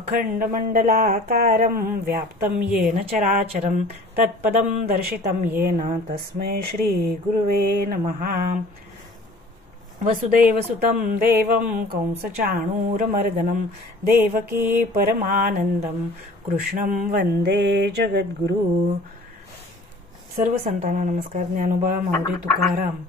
अखंडमंडलाकारं व्याप्तं येन चराचरं तत्पदं दर्शितं येन तस्मै श्रीगुरुवे नमः। वसुदेवसुतं देवं कंसचाणूरमर्दनं देवकी परमानंदं कृष्णं वंदे जगद्गुरु। सर्व संतांना नमस्कार। ज्ञानोबा माऊली तुकाराम।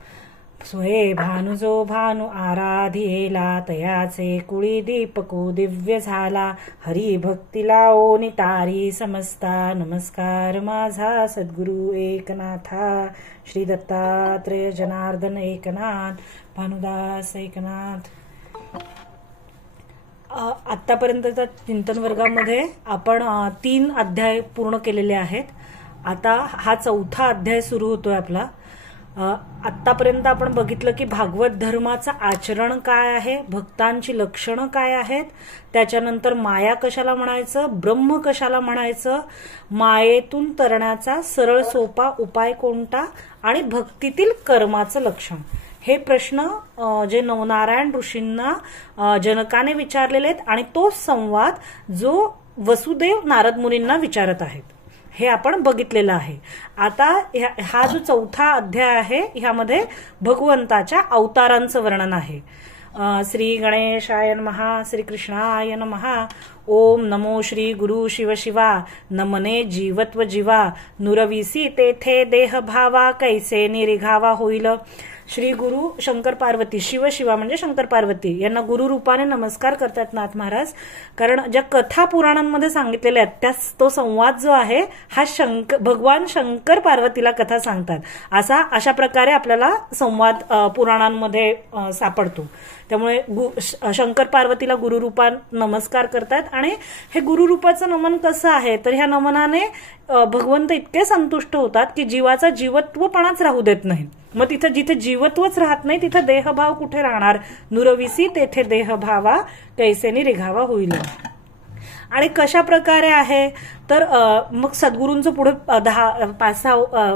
स्वये भानुजो भानु आराधियेला तयाचे कुळी दीपको दिव्य झाला। हरी भक्तीला ओनी तारी समजता नमस्कार माझा सद्गुरु एकनाथा। श्री दत्तात्रेय जनार्दन एकनाथ भानुदास एकनाथ। आतापर्यंतच्या चिंतन वर्गामध्ये आपण 3 अध्याय पूर्ण केलेले आहेत। आता हा 4था अध्याय सुरू होतोय आपला। आतापर्यंत आपण बघितलं की भागवत धर्माचं आचरण काय आहे, भक्तांची लक्षणं काय आहेत, त्याच्यानंतर माया कशाला म्हणायचं, ब्रह्म कशाला म्हणायचं, मायेतून तरण्याचा सरळ सोपा उपाय कोणता आणि भक्तीतील कर्माचं लक्षण, हे प्रश्न जे नवनारायण ऋषींना जनकाने विचारलेले आहेत आणि तो संवाद जो वसुदेव नारद मुनींना विचारत आहेत हे आपण बघितलेलं आहे। आता हा जो 4था अध्याय आहे ह्यामध्ये भगवंताच्या अवतारांचं वर्णन आहे। श्री गणेशाय नमः, श्री कृष्णाय नमः। ओम नमो श्री गुरु शिव शिवा, नमने जीवत्व जीवा, नुरविसी तेथे देह भावा, कैसे निरिघावा होईल। श्री गुरु शंकर पार्वती, शिव शिवा म्हणजे शंकर पार्वती यांना गुरु रूपाने नमस्कार करतात नाथ महाराज। कारण ज्या कथा पुराणांमध्ये सांगितलेल्या आहेत त्या तो संवाद जो आहे हा भगवान शंकर पार्वतीला कथा सांगतात अशा प्रकारे आपल्याला संवाद पुराणांमध्ये सापडतो। त्यामुळे शंकर पार्वतीला गुरुरूपात नमस्कार करतात आणि हे गुरुरूपाचं नमन कसं आहे तर ह्या नमनाने भगवंत इतके संतुष्ट होतात की जीवाचा जीवत्वपणाच राहू देत नाही। मग तिथे जिथे जीवत्वच राहत नाही तिथे देहभाव कुठे राहणार। नुरविसी तेथे देहभावा, कैसे निरिघावा होईल। आणि कशा प्रकारे आहे तर मग सद्गुरूंचं पुढे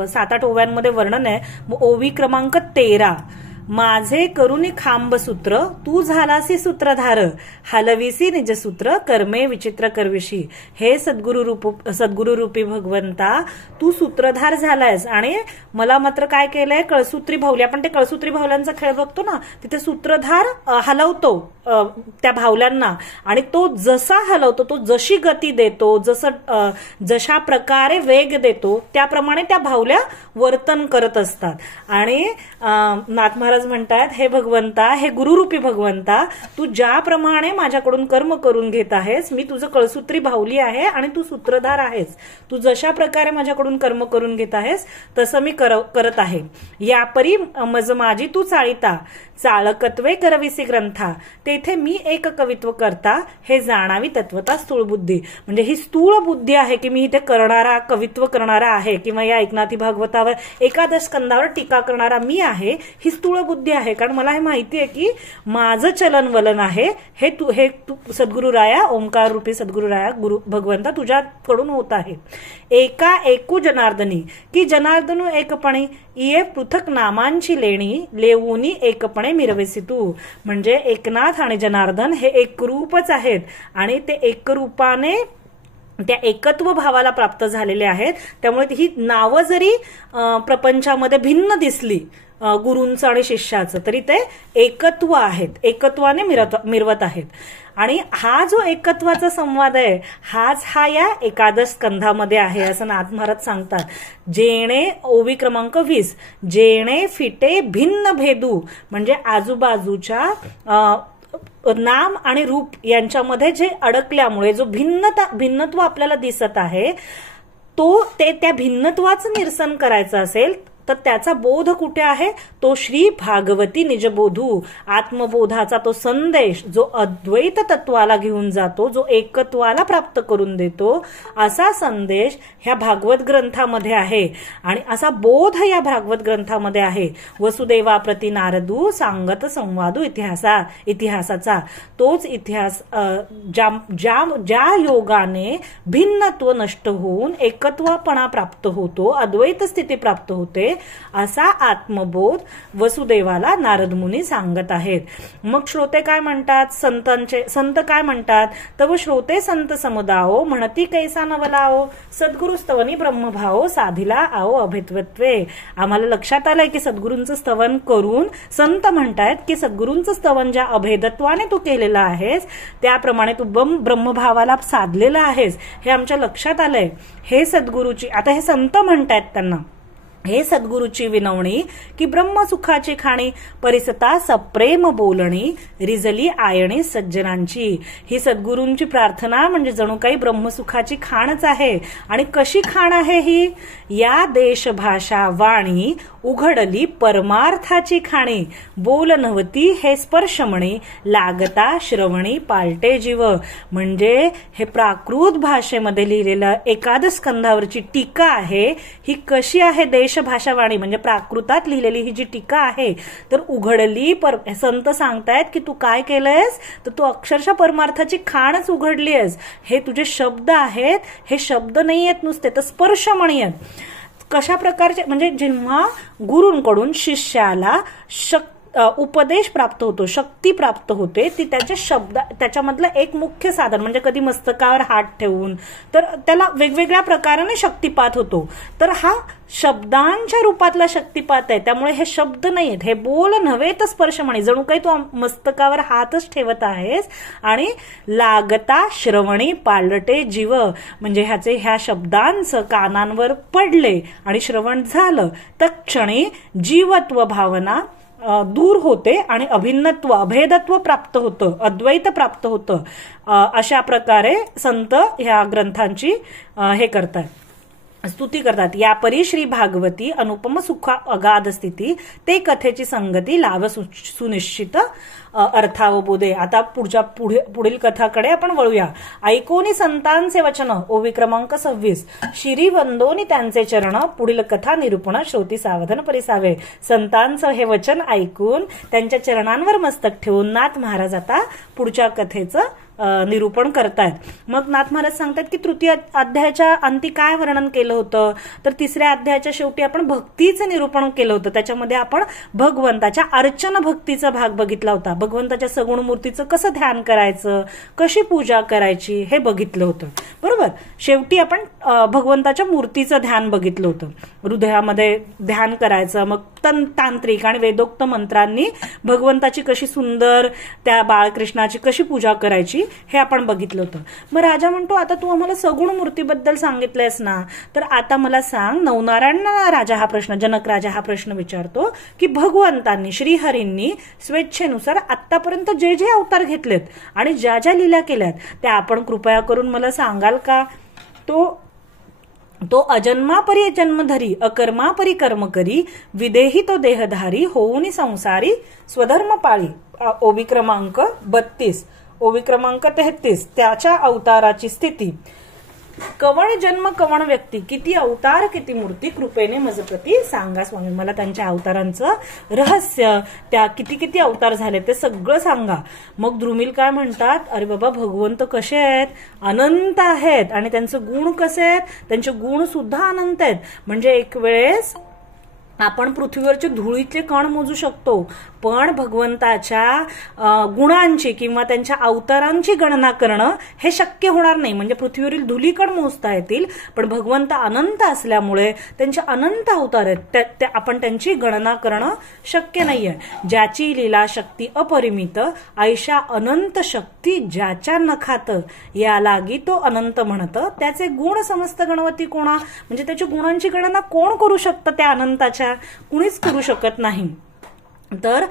7-8 ओव्यांमध्ये वर्णन आहे। ओवी क्रमांक 13, माझे करुणी खांब सूत्र तू झालासी सूत्रधार, हलविसी निजसूत्र कर्मे विचित्र करविशी। हे सद्गुरु रूपी भगवंता तू सूत्रधार झालायस आणि मला मात्र काय केलंय, कळसूत्री भावली, आपण ते कळसूत्री भावल्यांचा खेळ बघतो ना, तिथे सूत्रधार हलवतो त्या भावल्यांना आणि तो जसा हलवतो, तो जशी गती देतो, जशा प्रकारे वेग देतो त्याप्रमाणे त्या भावल्या वर्तन करत असतात। आणि नाथ महाराज म्हणतात, हे भगवंता, हे गुरुरूपी भगवंता, तू ज्याप्रमाणे माझ्याकडून कर्म करून घेत आहेस, मी तुझं कळसूत्री भावली आहे आणि तू सूत्रधार आहेस, तू जशा प्रकारे माझ्याकडून कर्म करून घेत आहेस तसं मी करत आहे। यापरी मज माझी तू चाळिता, चाळकत्वे करविसी ग्रंथा, तेथे मी एक कवित्व करता, हे जाणावी तत्वता स्थूळ बुद्धी। म्हणजे ही स्थूळ बुद्धी आहे की मी इथे कवित्व करणारा आहे किंवा या एकनाथी भागवतावर एकादश स्कंदावर टीका करणारा मी आहे, ही स्थूळ बुद्धी आहे। कारण मला हे माहिती आहे की माझं चलन वलन आहे हे तू सद्गुरु राया, ओंकार रूपी सद्गुरु राया, गुरु भगवंता तुझ्याकडून होत आहे। एका एकू जनार्दनी की जनार्दनू एकपणे, ये पृथक नामांची लेणी लेवूनी एकपणे मिरवेसी तू। म्हणजे एकनाथ आणि जनार्दन हे एकरूपच आहेत आणि ते एकरूपाने त्या एकत्व भावाला प्राप्त झालेले आहेत। त्यामुळे ही नावं जरी प्रपंचामध्ये भिन्न दिसली गुरूंचं आणि शिष्याचं तरी ते एकत्व आहेत, एकत्वाने मिरवत आहेत। आणि हा जो एकत्वाचा संवाद आहे हा या एकादश स्कंधामध्ये आहे असं नाथ महाराज सांगतात। जेणे ओवी क्रमांक 20, जेणे फिटे भिन्न भेदू, म्हणजे आजूबाजूच्या नाम आणि रूप यांच्यामध्ये जे अडकल्यामुळे जो भिन्नत्व आपल्याला दिसत आहे त्या भिन्नत्वाचं निरसन करायचं असेल तर त्याचा बोध कुठे आहे, तो श्री भागवती निजबोधू, आत्मबोधाचा तो संदेश जो अद्वैत तत्वाला घेऊन जातो, जो एकत्वाला प्राप्त करून देतो, असा संदेश ह्या भागवत ग्रंथामध्ये आहे। आणि असा बोध या भागवत ग्रंथामध्ये आहे। वसुदेवा प्रति नारदू सांगत संवादू इतिहासाचा तोच इतिहास ज्या योगाने भिन्नत्व नष्ट होऊन एकत्वपणा प्राप्त होतो, अद्वैत स्थिती प्राप्त होते, असा आत्मबोध वसुदेवाला नारद मुनी सांगत आहेत. मग श्रोते काय म्हणतात, संत काय म्हणतात, तव श्रोते संत समुदाओ म्हणती कैसा नवलाओ सद्गुरु स्तवनी ब्रह्मभाओ साधिला आओ अभेत्वत्वे. आम्हाला लक्षात आलंय की सद्गुरूंचं स्तवन करून संत म्हणतायत की सद्गुरूंचं स्तवन ज्या अभेदत्वाने तू केलेलं आहेस त्याप्रमाणे तू ब्रह्मभावाला साधलेलं आहेस हे आमच्या लक्षात आलंय. हे सद्गुरूची, आता हे संत म्हणतायत त्यांना, हे सद्गुरूची विनवणी की ब्रह्मसुखाची खाणी परिसता सप्रेम बोलणी रिजली आयणी सज्जनांची. ही सद्गुरूंची प्रार्थना म्हणजे जणू काही ब्रह्मसुखाची खाणच आहे. आणि कशी खाण आहे ही, या देश भाषा वाणी उघडली परमार्थाची खाणी बोल नव्हती हे स्पर्शमणी लागता श्रवणी पालटे जीव. म्हणजे हे प्राकृत भाषेमध्ये लिहिलेलं एकादश स्कंधावरची टीका आहे. ही कशी आहे, देशभाषावाणी म्हणजे प्राकृतात लिहिलेली ही जी टीका आहे, तर उघडली संत सांगतायत की तू काय केलंयस, तर तू अक्षरशः परमार्थाची खाणच उघडली आहेस. हे तुझे शब्द आहेत, हे शब्द नाही आहेत नुसते, तर स्पर्शमणी आहेत. कशा प्रकारचे, म्हणजे जेव्हा गुरूंकडून शिष्याला उपदेश प्राप्त होतो, शक्ती प्राप्त होते, ती त्याच्या शब्द त्याच्यामधलं एक मुख्य साधन म्हणजे कधी मस्तकावर हात ठेवून, तर त्याला वेगवेगळ्या प्रकाराने शक्तिपात होतो. तर हा शब्दांच्या रूपातला शक्तिपात आहे. त्यामुळे हे शब्द नाही आहेत, हे बोल नव्हे तर स्पर्शमणी. जणू काही तू मस्तकावर हातच ठेवत आहेस आणि लागता श्रवणी पालटे जीव, म्हणजे ह्या शब्दांचं कानांवर पडले आणि श्रवण झालं तर क्षणी जीवत्व भावना दूर होते आणि अभिन्नत्व अभेदत्व प्राप्त होतं, अद्वैत प्राप्त होतं. अशा प्रकारे संत ह्या ग्रंथांची हे करतात, स्तुती करतात. या परी श्री भागवती अनुपम सुख अगाध स्थिती ते कथेची संगती लाभ सुनिश्चित अर्थावबोधे. आता पुढील कथाकडे आपण वळूया. ऐकोनी संतांचे वचन ओवी क्रमांक 26 शिरी वंदोनी त्यांचे चरण पुढील कथा निरूपण श्रोती सावधान परिसावे. संतांचं हे वचन ऐकून त्यांच्या चरणांवर मस्तक ठेवून नाथ महाराज आता पुढच्या कथेचं निरूपण करतायत. मग नाथ महाराज सांगतात की तृतीय अध्यायाच्या अंती काय वर्णन केलं होतं, तर तिसऱ्या अध्यायाच्या शेवटी आपण भक्तीचं निरूपण केलं होतं. त्याच्यामध्ये आपण भगवंताच्या अर्चन भक्तीचा भाग बघितला होता. भगवंताच्या सगुण मूर्तीचं कसं ध्यान करायचं, कशी पूजा करायची हे बघितलं होतं, बरोबर. शेवटी आपण भगवंताच्या मूर्तीचं ध्यान बघितलं होतं. हृदयामध्ये ध्यान करायचं, मग तांत्रिक आणि वेदोक्त मंत्रांनी भगवंताची कशी सुंदर, त्या बाळकृष्णाची कशी पूजा करायची हे आपण बघितलं होतं. मग राजा म्हणतो आता तू आम्हाला सगुण मूर्तीबद्दल सांगितलंयस ना, तर आता मला सांग, नवनारायण राजा हा प्रश्न, जनक राजा हा प्रश्न विचारतो की भगवंतांनी श्रीहरींनी स्वेच्छेनुसार आतापर्यंत जे जे अवतार घेतलेत आणि ज्या ज्या लीला केल्यात त्या आपण कृपया करून मला सांगाल का. तो अजन्मापरी जन्मधरी अकर्मापरी कर्म करी विदेही तो देहधारी होऊनी संसारी स्वधर्म पाळी. ओवी क्रमांक 32 ओवी क्रमांक 33 त्याच्या अवताराची स्थिती. कवण जन्म कवण व्यक्ती किती अवतार किती मूर्ती कृपेने मजप्रती सांगा स्वामी. मला त्यांच्या अवतारांचं रहस्य, त्या किती किती अवतार झाले ते सगळं सांगा. मग द्रुमिल काय म्हणतात, अरे बाबा भगवंत कसे आहेत, अनंत आहेत आणि त्यांचे गुण कसे आहेत, त्यांचे गुण सुद्धा अनंत आहेत. म्हणजे एक वेळेस आपण पृथ्वीवरचे धुळीतले कण मोजू शकतो, पण भगवंताच्या गुणांची किंवा त्यांच्या अवतारांची गणना करणं हे शक्य होणार नाही. म्हणजे पृथ्वीवरील धुलीकण मोजता येतील, पण भगवंत अनंत असल्यामुळे त्यांचे अनंत अवतार आहेत, आपण त्यांची गणना करणं शक्य नाहीये. ज्याची लीला शक्ती अपरिमित ऐशा अनंत शक्ती ज्याच्या नखात या लागी तो अनंत म्हणत. त्याचे गुण समस्त गणवती कोणा, म्हणजे त्याच्या गुणांची गणना कोण करू शकतं, त्या अनंताच्या कुणीच करू शकत नाही. तर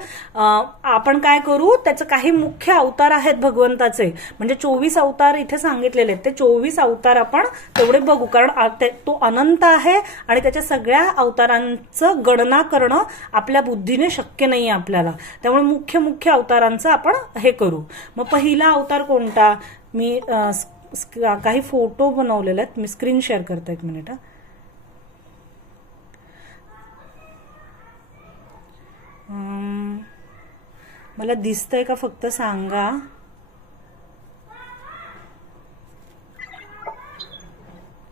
आपण काय करू, त्याचे काही मुख्य अवतार आहेत भगवंताचे, म्हणजे 24 अवतार इथे सांगितलेले आहेत. ते 24 अवतार आपण तेवढे बघू, कारण तो अनंत आहे आणि त्याच्या सगळ्या अवतारांचं गणना करणं आपल्या बुद्धीने शक्य नाहीये आपल्याला. त्यामुळे मुख्य मुख्य अवतारांचं आपण हे करू. मग पहिला अवतार कोणता, मी काही फोटो बनवलेले आहेत, मी स्क्रीन शेअर करते, एक मिनिट. मला दिसतंय का फक्त सांगा.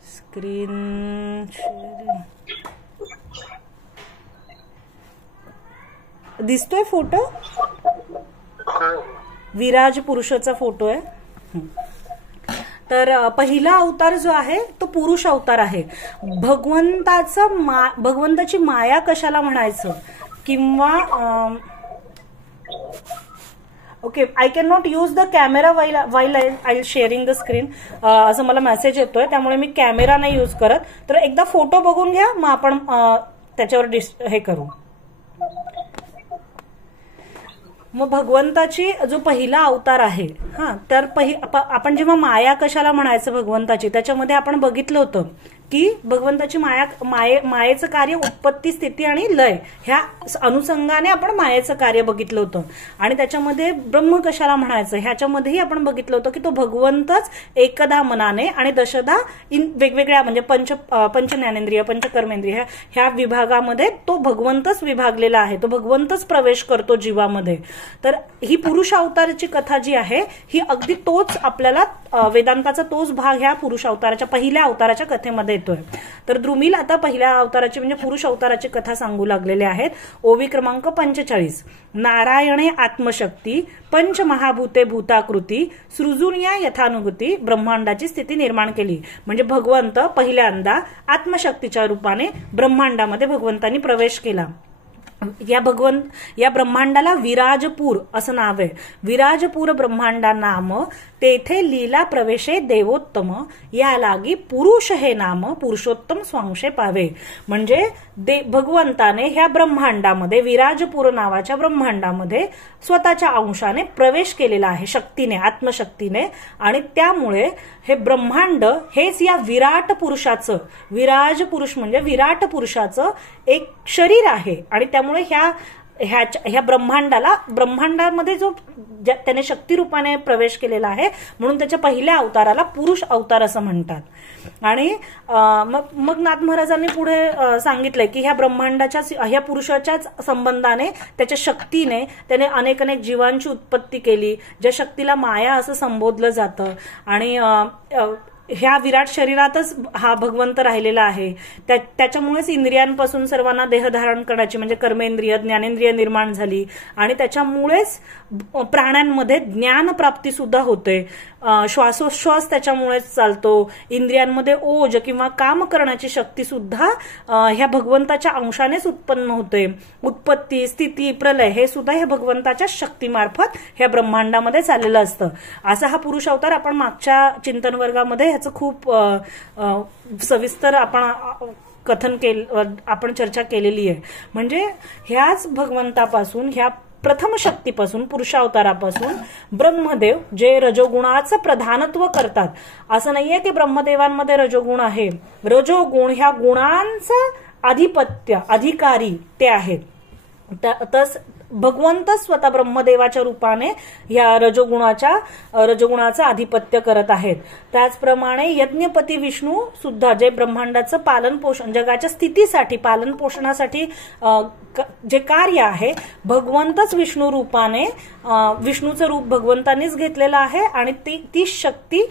स्क्रीन शेअरिंग दिसतोय फोटो? विराज पुरुषाचा फोटो आहे. तर पहिला अवतार जो आहे तो पुरुष अवतार आहे. भगवंताची माया कशाला म्हणायचं, किंवा okay, I can not use the camera while I sharing the screen, असं मला मेसेज येतोय, त्यामुळे मी कॅमेरा नाही यूज करत. तर एकदा फोटो बघून घ्या, मग आपण त्याच्यावर हे करू. मग भगवंताची जो पहिला अवतार आहे, तर आपण जेव्हा माया कशाला म्हणायचं भगवंताची, त्याच्यामध्ये आपण बघितलं होतं की भगवंताची मायेचं कार्य उत्पत्ती, स्थिती आणि लय, ह्या अनुषंगाने आपण मायेचं कार्य बघितलं होतं. आणि त्याच्यामध्ये ब्रह्म कशाला म्हणायचं ह्याच्यामध्येही आपण बघितलं होतं की तो भगवंतच एकदा मनाने आणि दशदा वेगवेगळ्या म्हणजे पंच ज्ञानेंद्रिय, पंचकर्मेंद्रिय ह्या विभागामध्ये तो भगवंतच विभागलेला आहे, तो भगवंतच प्रवेश करतो जीवामध्ये. तर ही पुरुष अवताराची कथा जी आहे ही अगदी तोच आपल्याला वेदांताचा तोच भाग ह्या पुरुष अवताराच्या पहिल्या अवताराच्या कथेमध्ये येतोय. तर द्रुमिल आता पहिल्या अवताराची म्हणजे पुरुष अवताराची कथा सांगू लागलेले आहेत. ओवी क्रमांक 45. नारायणे आत्मशक्ती पंचमहाभूते भूताकृती सृजून या यथानुगती ब्रह्मांडाची स्थिती निर्माण केली. म्हणजे भगवंत पहिल्यांदा आत्मशक्तीच्या रूपाने ब्रह्मांडामध्ये भगवंतांनी प्रवेश केला. या ब्रह्मांडाला विराजपूर असं नाव आहे. विराजपूर ब्रह्मांडा नाम तेथे लीला प्रवेशे देवोत्तम, या लागी पुरुष हे नाम पुरुषोत्तम स्वांशे पावे. म्हणजे भगवंताने ह्या ब्रह्मांडामध्ये, विराजपूर नावाच्या ब्रह्मांडामध्ये स्वतःच्या अंशाने प्रवेश केलेला आहे, शक्तीने, आत्मशक्तीने. आणि त्यामुळे हे ब्रह्मांड हेच या विराट पुरुषाचं, विराज पुरुष म्हणजे विराट पुरुषाचं एक शरीर आहे. आणि त्यामुळे ह्या ब्रह्मांडामध्ये जो त्याने शक्ती रूपाने प्रवेश केलेला आहे, म्हणून त्याच्या पहिल्या अवताराला पुरुष अवतार असं म्हणतात. आणि मग नाथ महाराजांनी पुढे सांगितलंय की ह्या ब्रह्मांडाच्या, ह्या पुरुषाच्याच संबंधाने, त्याच्या शक्तीने त्याने अनेक जीवांची उत्पत्ती केली, ज्या शक्तीला माया असं संबोधलं जातं. आणि ह्या विराट शरीरातच हा भगवंत राहिलेला आहे. त्याच्यामुळेच इंद्रियांपासून सर्वांना देह धारण करण्याची म्हणजे कर्मेंद्रिय, ज्ञानेंद्रिय निर्माण झाली. आणि त्याच्यामुळेच प्राण्यांमध्ये ज्ञान प्राप्ती सुद्धा होते. श्वासोश्वास त्याच्यामुळेच चालतो. इंद्रियांमध्ये ओज किंवा काम करण्याची शक्ती सुद्धा ह्या भगवंताच्या अंशानेच उत्पन्न होते. उत्पत्ती, स्थिती, प्रलय हे सुद्धा ह्या भगवंताच्या शक्तीमार्फत ह्या ब्रह्मांडामध्ये चाललेलं असतं. असा हा पुरुष अवतार आपण मागच्या चिंतन वर्गामध्ये ह्याचं खूप सविस्तर आपण चर्चा केलेली आहे. म्हणजे ह्याच भगवंतापासून, ह्या प्रथम शक्तीपासून, पुरुषावतारापासून ब्रह्मदेव जे रजोगुणाचं प्रधानत्व करतात. असं नाहीये की ब्रह्मदेवांमध्ये रजोगुण आहे. रजोगुण ह्या गुणांचं आधिपत्य, अधिकारी ते आहेत. भगवंत स्वतः ब्रह्मदेवाच्या रूपाने या रजोगुणाचं आधिपत्य करत आहेत. त्याचप्रमाणे यज्ञपती विष्णू सुद्धा जे ब्रह्मांडाचं पालन पोषण, जगाच्या स्थितीसाठी, पालन पोषणासाठी जे कार्य आहे, भगवंतच विष्णू रूपाने, विष्णूचं रूप भगवंतांनीच घेतलेलं आहे आणि ती शक्ती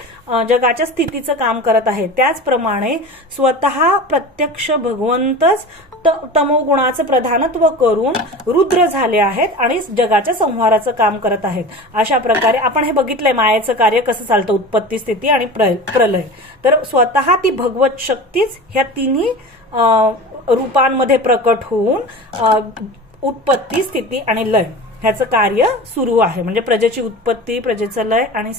जगाच्या स्थितीचं काम करत आहे. त्याचप्रमाणे स्वतः प्रत्यक्ष भगवंतच तमोगुणाचं प्रधानत्व करून रुद्र झाले आहेत आणि जगाच्या संहाराचं काम करत आहेत. अशा प्रकारे आपण हे बघितलंय मायेचं कार्य कसं चालतं, उत्पत्ती, स्थिती आणि प्रलय. तर स्वतः ती भगवत शक्तीच ह्या तिन्ही रूपांमध्ये प्रकट होऊन उत्पत्ती, स्थिती आणि लय ह्याचं कार्य सुरू आहे. म्हणजे प्रजेची उत्पत्ती, प्रजेचं लय आणि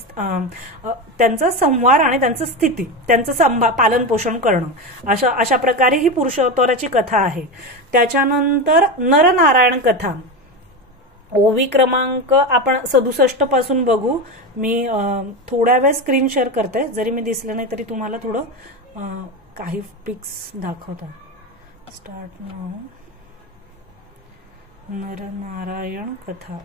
त्यांचं संहार आणि त्यांचं स्थिती, त्यांचं पालन पोषण करणं, अशा प्रकारे ही पुरुषोत्तराची कथा आहे. त्याच्यानंतर नरनारायण कथा ओवी क्रमांक आपण 67 पासून बघू. मी थोड्या वेळ स्क्रीन शेअर करते, जरी मी दिसलं नाही तरी तुम्हाला थोडं काही पिक्स दाखवतो. Start now. नरनारायण कथा.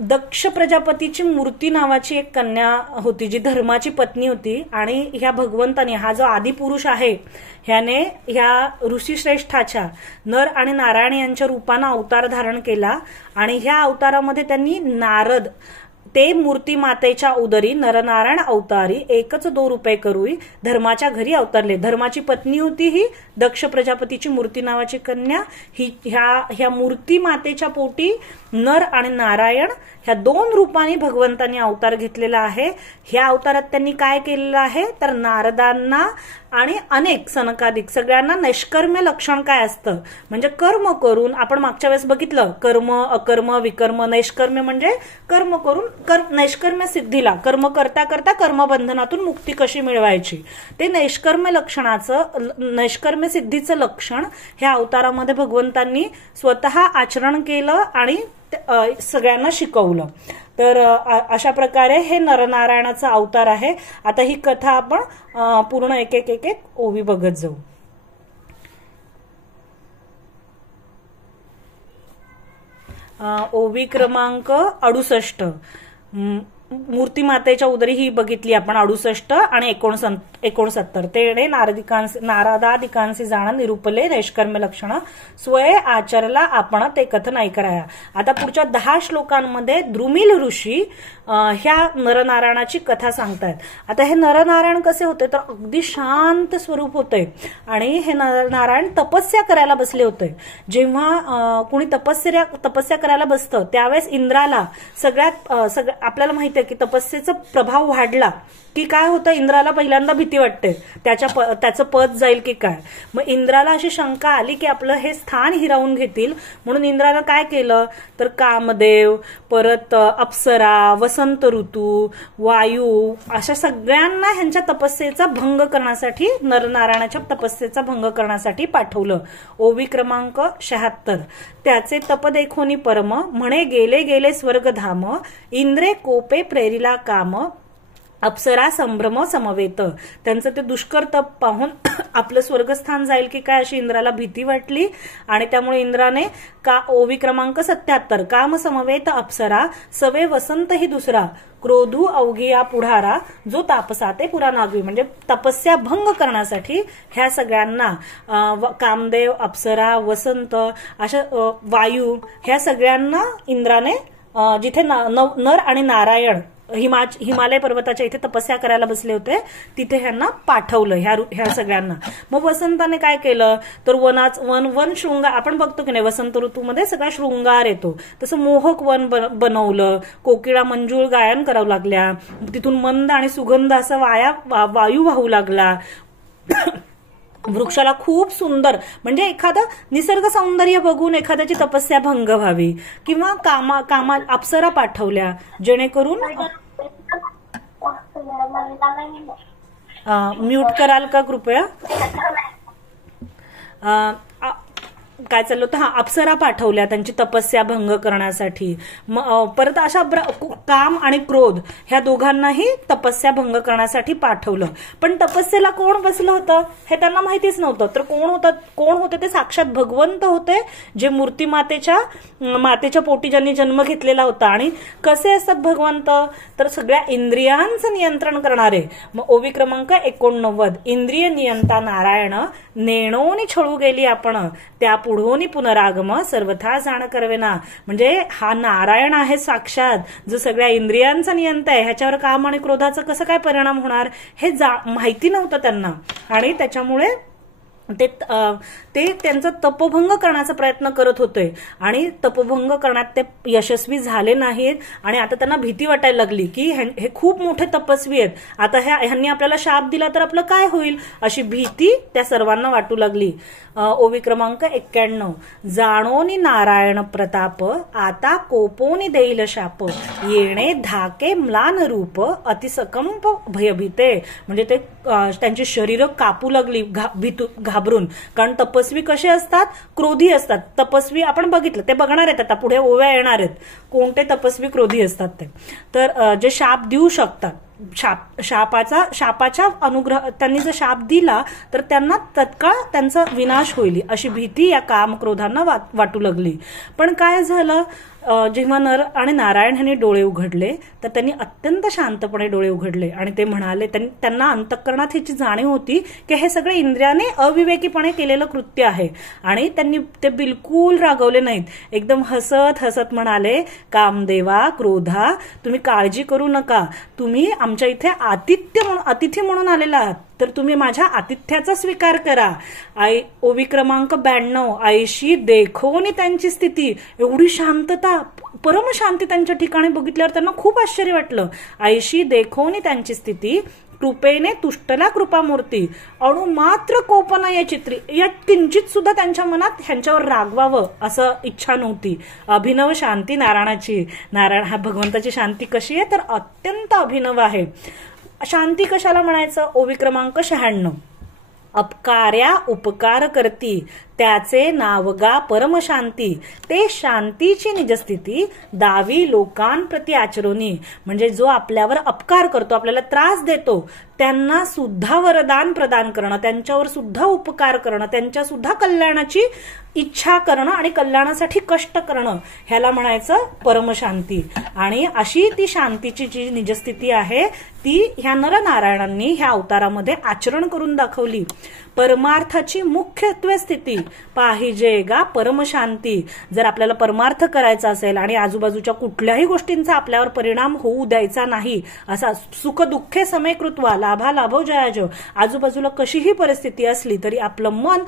दक्ष प्रजापतीची मूर्ती नावाची एक कन्या होती, जी धर्माची पत्नी होती. आणि ह्या भगवंताने, हा जो आदिपुरुष आहे, ह्याने ह्या ऋषीश्रेष्ठाच्या नर आणि नारायण यांच्या रूपानं अवतार धारण केला. आणि ह्या अवतारामध्ये त्यांनी नारद, ते मूर्ती मातेच्या उदरी नरनारायण अवतारी एकच 2 रुपये करूई धर्माच्या घरी अवतरले. धर्माची पत्नी होती ही दक्ष प्रजापतीची मूर्ती नावाची कन्या. ही ह्या मूर्ती मातेच्या पोटी नर आणि नारायण ह्या 2 रूपांनी भगवंतांनी अवतार घेतलेला आहे. ह्या अवतारात त्यांनी काय केलेलं आहे तर नारदांना आणि अनेक सनकादिक सगळ्यांना नैष्कर्म्य लक्षण काय असतं म्हणजे कर्म करून, आपण मागच्या वेळेस बघितलं कर्म अकर्म विकर्म. नैष्कर्म्य म्हणजे कर्म करून नैष्कर्म्य सिद्धीला कर्म करता करता कर्मबंधनातून मुक्ती कशी मिळवायची ते नैष्कर्म्य सिद्धीचं लक्षण ह्या अवतारामध्ये भगवंतांनी स्वतः आचरण केलं आणि सगळ्यांना शिकवलं. तर अशा प्रकारे हे नरनारायणाचा अवतार आहे. आता ही कथा आपण पूर्ण एक एक ओवी बघत जाऊ. ओवी क्रमांक 68. मूर्ती मातेच्या उदरी ही बघितली आपण 68 आणि 69. तेणे नारदादिकांसी जाण निरूपले नैष्कर्म्य लक्षण स्वय आचरला आपण ते कथन ऐकराया. आता पुढच्या 10 श्लोकांमध्ये द्रुमिल ऋषी ह्या नरनारायणाची कथा सांगतायत. आता हे नरनारायण कसे होते तर अगदी शांत स्वरूप होते आणि हे नरनारायण तपस्या करायला बसले होते. जेव्हा कुणी तपस्या करायला बसतं त्यावेळेस इंद्राला आपल्याला माहिती आहे की तपस्येचा प्रभाव वाढला की काय होतं इंद्राला पहिल्यांदा भीती वाटते त्याचं पद जाईल की काय. मग इंद्राला अशी शंका आली की आपलं हे स्थान हिरावून घेतील म्हणून इंद्रानं काय केलं तर कामदेव परत अप्सरा वसंत ऋतू वायू अशा सगळ्यांना ह्यांच्या तपस्येचा भंग करण्यासाठी नरनारायणाच्या तपस्येचा भंग करण्यासाठी पाठवलं. ओवी क्रमांक 76. त्याचे तप देखोनी परम म्हणे गेले गेले स्वर्गधाम इंद्रे कोपे प्रेरिला काम अप्सरा संभ्रम समवेत. त्यांचं ते दुष्कर तप पाहून आपलं स्वर्गस्थान जाईल की काय अशी इंद्राला भीती वाटली आणि त्यामुळे इंद्राने ओवी क्रमांक 77 काम समवेत अप्सरा सवे वसंत ही दुसरा क्रोधू अवघिया पुढारा जो तापसाते पुरा नागवी. म्हणजे तपस्या भंग करण्यासाठी ह्या सगळ्यांना कामदेव अप्सरा वसंत अशा वायू ह्या सगळ्यांना इंद्राने जिथे नर आणि नारायण हिमालय पर्वताच्या इथे तपस्या करायला बसले होते तिथे ह्यांना पाठवलं ह्या सगळ्यांना. मग वसंताने काय केलं तर वन शृंगार आपण बघतो की नाही वसंत ऋतूमध्ये सगळा शृंगार येतो तसं मोहक वन बनवलं. कोकिळा मंजूळ गायन करावं लागल्या तिथून मंद आणि सुगंध असा वायू वाहू लागला. वृक्षाला खूप सुंदर म्हणजे एखादं निसर्ग सौंदर्य बघून एखाद्याची तपस्या भंग व्हावी किंवा कामा अप्सरा पाठवल्या जेणेकरून म्यूट कराल का कृपया. काय चाललं होतं अप्सरा पाठवल्या त्यांची तपस्या भंग करण्यासाठी. परत अशा काम आणि क्रोध ह्या दोघांनाही तपस्या भंग करण्यासाठी पाठवलं. पण तपस्येला कोण बसलं होतं हे त्यांना माहितीच नव्हतं. तर कोण होते ते साक्षात भगवंत होते जे मूर्ती मातेच्या पोटी ज्यांनी जन्म घेतलेला होता. आणि कसे असतात भगवंत तर सगळ्या इंद्रियांचं नियंत्रण करणारे. मग ओवी क्रमांक 89 इंद्रिय नियंता नारायण नेणोनी छळू गेली आपण त्या पुढोनी पुनरागम सर्वथा जाण करवेना. म्हणजे हा नारायण आहे साक्षात जो सगळ्या इंद्रियांचा नियंता आहे. ह्याच्यावर काम आणि क्रोधाचा कसं काय परिणाम होणार हे माहिती नव्हतं त्यांना आणि त्याच्यामुळे ते त्यांचा तपभंग करण्याचा प्रयत्न करत होते आणि तपभंग करण्यात ते यशस्वी झाले नाहीत. आणि आता त्यांना भीती वाटायला लागली की हे खूप मोठे तपस्वी आहेत आता ह्यांनी आपल्याला शाप दिला तर आपलं काय होईल अशी भीती त्या सर्वांना वाटू लागली. ओवी क्रमांक 91 जाणोनी नारायण प्रताप आता कोपोनी देईल शाप येणे धाके म्लान रूप अतिसकंप भयभीते. म्हणजे ते त्यांची शरीर कापू लागली घाबरून. कारण तपस्वी कसे असतात क्रोधी असतात. तपस्वी आपण बघितलं ते बघणार आहेत आता पुढे ओव्या येणार आहेत कोणते तपस्वी क्रोधी असतात ते. तर जे शाप देऊ शकतात शापाच्या अनुग्रह त्यांनी जर शाप दिला तर त्यांना तत्काळ त्यांचा विनाश होईल अशी भीती या काम क्रोधांना वाटू लागली. पण काय झालं जेव्हा नर आणि नारायण यांनी डोळे उघडले तर त्यांनी अत्यंत शांतपणे डोळे उघडले आणि ते म्हणाले, त्यांना अंतःकरणात ह्याची जाणीव होती की हे सगळे इंद्रियाने अविवेकीपणे केलेलं कृत्य आहे आणि त्यांनी ते बिलकुल रागवले नाहीत. एकदम हसत हसत म्हणाले, कामदेवा, क्रोधा, तुम्ही काळजी करू नका. तुम्ही आमच्या इथे अतिथी म्हणून आलेला आहात, तर तुम्ही माझ्या आतिथ्याचा स्वीकार करा. ओवी क्रमांक 92. आईशी देखोनी त्यांची स्थिती, एवढी शांतता, परमशांती त्यांच्या ठिकाणी बघितल्यावर त्यांना खूप आश्चर्य वाटलं. आईशी देखोनी त्यांची स्थिती, कृपेने तुष्टला कृपामूर्ती, अणु मात्र कोपना या चित्री, या किंचित सुद्धा त्यांच्या मनात ह्यांच्यावर रागवावं असं इच्छा नव्हती. अभिनव शांती नारायणाची. नारायण हा भगवंताची शांती कशी आहे तर अत्यंत अभिनव आहे. शांती कशाला म्हणायचं? ओवी क्रमांक 96. अपकार्या उपकार करती, त्याचे नावगा परमशांती, ते शांतीची निजस्थिती, दावी लोकांप्रती आचरोनी. म्हणजे जो आपल्यावर अपकार करतो, आपल्याला त्रास देतो, त्यांना सुद्धा वरदान प्रदान करणं, त्यांच्यावर सुद्धा उपकार करणं, त्यांच्या सुद्धा कल्याणाची इच्छा करणं आणि कल्याणासाठी कष्ट करणं, ह्याला म्हणायचं परमशांती. आणि अशी ती शांतीची जी निजस्थिती आहे ती ह्या नरनारायणांनी ह्या अवतारामध्ये आचरण करून दाखवली. परमार्थाची मुख्यत्वे स्थिती पाहिजे गा परमशांती. जर आपल्याला परमार्थ करायचा असेल आणि आजूबाजूच्या कुठल्याही गोष्टींचा आपल्यावर परिणाम होऊ द्यायचा नाही, असा सुख दुःखे समेकृत्वा लाभा लाभो जयाजो, आजूबाजूला कशीही परिस्थिती असली तरी आपलं मन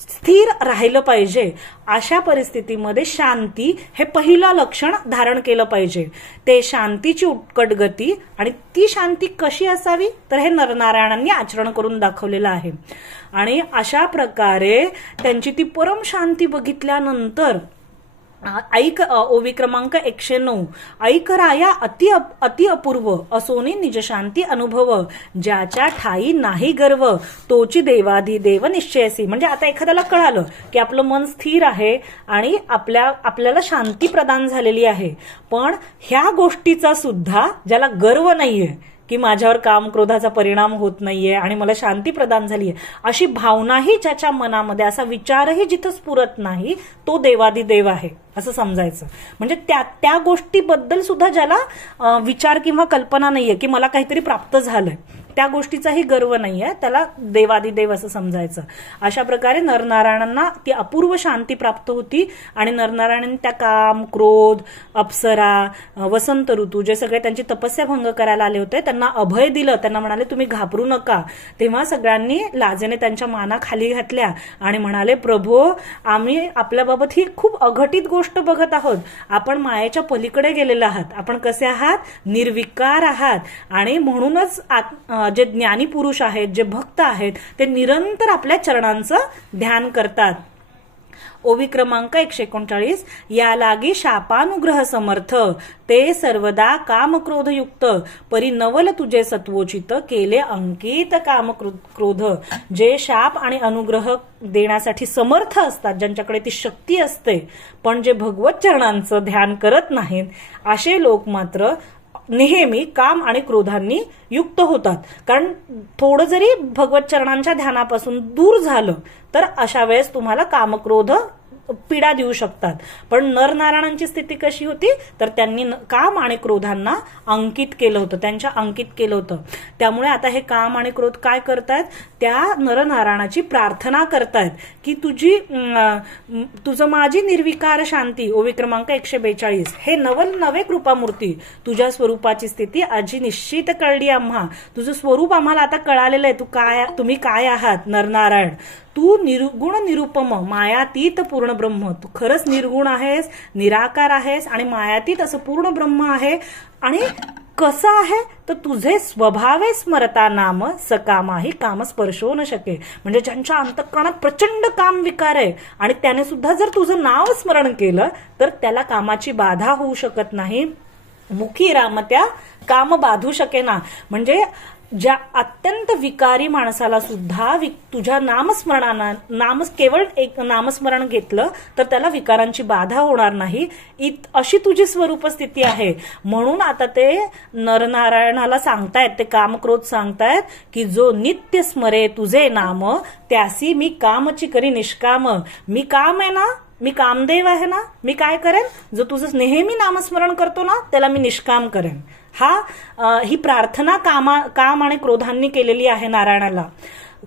स्थिर राहिलं पाहिजे. अशा परिस्थितीमध्ये शांती हे पहिलं लक्षण धारण केलं पाहिजे. ते शांतीची उत्कट गती, आणि ती शांती कशी असावी तर हे नरनारायणांनी आचरण करून दाखवलेलं आहे. आणि अशा प्रकारे त्यांची ती परम शांती बघितल्यानंतर ऐक ओवी क्रमांक 109. ऐक राया अति अपूर्व, असोनी निजशांती अनुभव, ज्याच्या ठाई नाही गर्व, तोची देवाधिदेव निश्चयसी. म्हणजे आता एखाद्याला कळालं की आपलं मन स्थिर आहे आणि आपल्याला शांती प्रदान झालेली आहे, पण ह्या गोष्टीचा सुद्धा ज्याला गर्व नाहीये की माझ्यावर काम क्रोधाचा परिणाम होत नाहीये आणि मला शांती प्रदान झालीये, अशी भावनाही ज्याच्या मनामध्ये, असा विचारही जिथं स्फुरत नाही, तो देवाधिदेव आहे असं समजायचं. म्हणजे त्या गोष्टीबद्दल सुद्धा ज्याला विचार किंवा कल्पना नाहीये की मला काहीतरी प्राप्त झालंय, त्या गोष्टीचाही गर्व नाहीये, त्याला देवाधिदेव असं समजायचं. अशा प्रकारे नरनारायणांना ती अपूर्व शांती प्राप्त होती आणि नरनारायणांनी त्या काम, क्रोध, अप्सरा, वसंत ऋतू, जे सगळे त्यांची तपस्या भंग करायला आले होते, त्यांना अभय दिलं. त्यांना म्हणाले तुम्ही घाबरू नका. तेव्हा सगळ्यांनी लाजेने त्यांच्या माना खाली घातल्या आणि म्हणाले, प्रभो, आम्ही आपल्याबाबत ही खूप अघटित गोष्ट बघत आहोत. आपण मायेच्या पलीकडे गेलेले आहात. आपण कसे आहात? निर्विकार आहात. आणि म्हणूनच जे ज्ञानी पुरुष आहेत, जे भक्त आहेत, ते निरंतर आपल्या चरणांचं ध्यान करतात. ओवी क्रमांक 139. या लागी शापानुग्रह समर्थ, ते सर्वदा कामक्रोधयुक्त, परी नवल तुझे सत्वोचित, केले अंकित कामक्रोध. जे शाप आणि अनुग्रह देण्यासाठी समर्थ असतात, ज्यांच्याकडे ती शक्ती असते, पण जे भगवत चरणांचं ध्यान करत नाहीत, असे लोक मात्र नेहमी काम आणि क्रोधांनी युक्त होतात. कारण थोडं जरी भगवत चरणांच्या ध्यानापासून दूर झालं तर अशा वेळेस तुम्हाला कामक्रोध पीडा देऊ शकतात. पण नरनारायणांची स्थिती कशी होती तर त्यांनी काम आणि क्रोधांना अंकित केलं होतं, त्यांच्या अंकित केलं होतं. त्यामुळे आता हे काम आणि क्रोध काय करतायत? त्या नरनारायणाची प्रार्थना करतायत की तुझं माझी निर्विकार शांती. ओवी क्रमांक 142. हे नवल नवे कृपामूर्ती, तुझ्या स्वरूपाची स्थिती आजी निश्चित कळली आम्हा. तुझं स्वरूप आम्हाला आता कळालेलं आहे. तुम्ही काय आहात नरनारायण? तू निर्गुण निरुपम, मायातीत पूर्ण ब्रह्म. तू खरंच निर्गुण आहेस, निराकार आहेस आणि मायातीत असं पूर्ण ब्रह्म आहे. आणि कसं आहे तर तुझे स्वभावे स्मरता नाम, सकामाही काम स्पर्शो न शके. म्हणजे ज्यांच्या अंतःकरणात प्रचंड काम विकार आहे आणि त्याने सुद्धा जर तुझं नाव स्मरण केलं तर त्याला कामाची बाधा होऊ शकत नाही. मुखी रामत्या काम बाधू शकेना. म्हणजे ज्या अत्यंत विकारी माणसाला सुद्धा तुझ्या केवळ एक नामस्मरण घेतलं तर त्याला विकारांची बाधा होणार नाही, अशी तुझी स्वरूप स्थिती आहे. म्हणून आता ते नरनारायणाला सांगतायत, ते कामक्रोध सांगतायत की जो नित्य स्मरे तुझे नाम, त्यासी मी कामची करी निष्काम. मी काम आहे ना मी कामदेव आहे ना, मी काय करेन, जो तुझं नेहमी नामस्मरण करतो ना त्याला मी निष्काम करेन. ही प्रार्थना काम आणि क्रोधांनी केलेली आहे नारायणाला.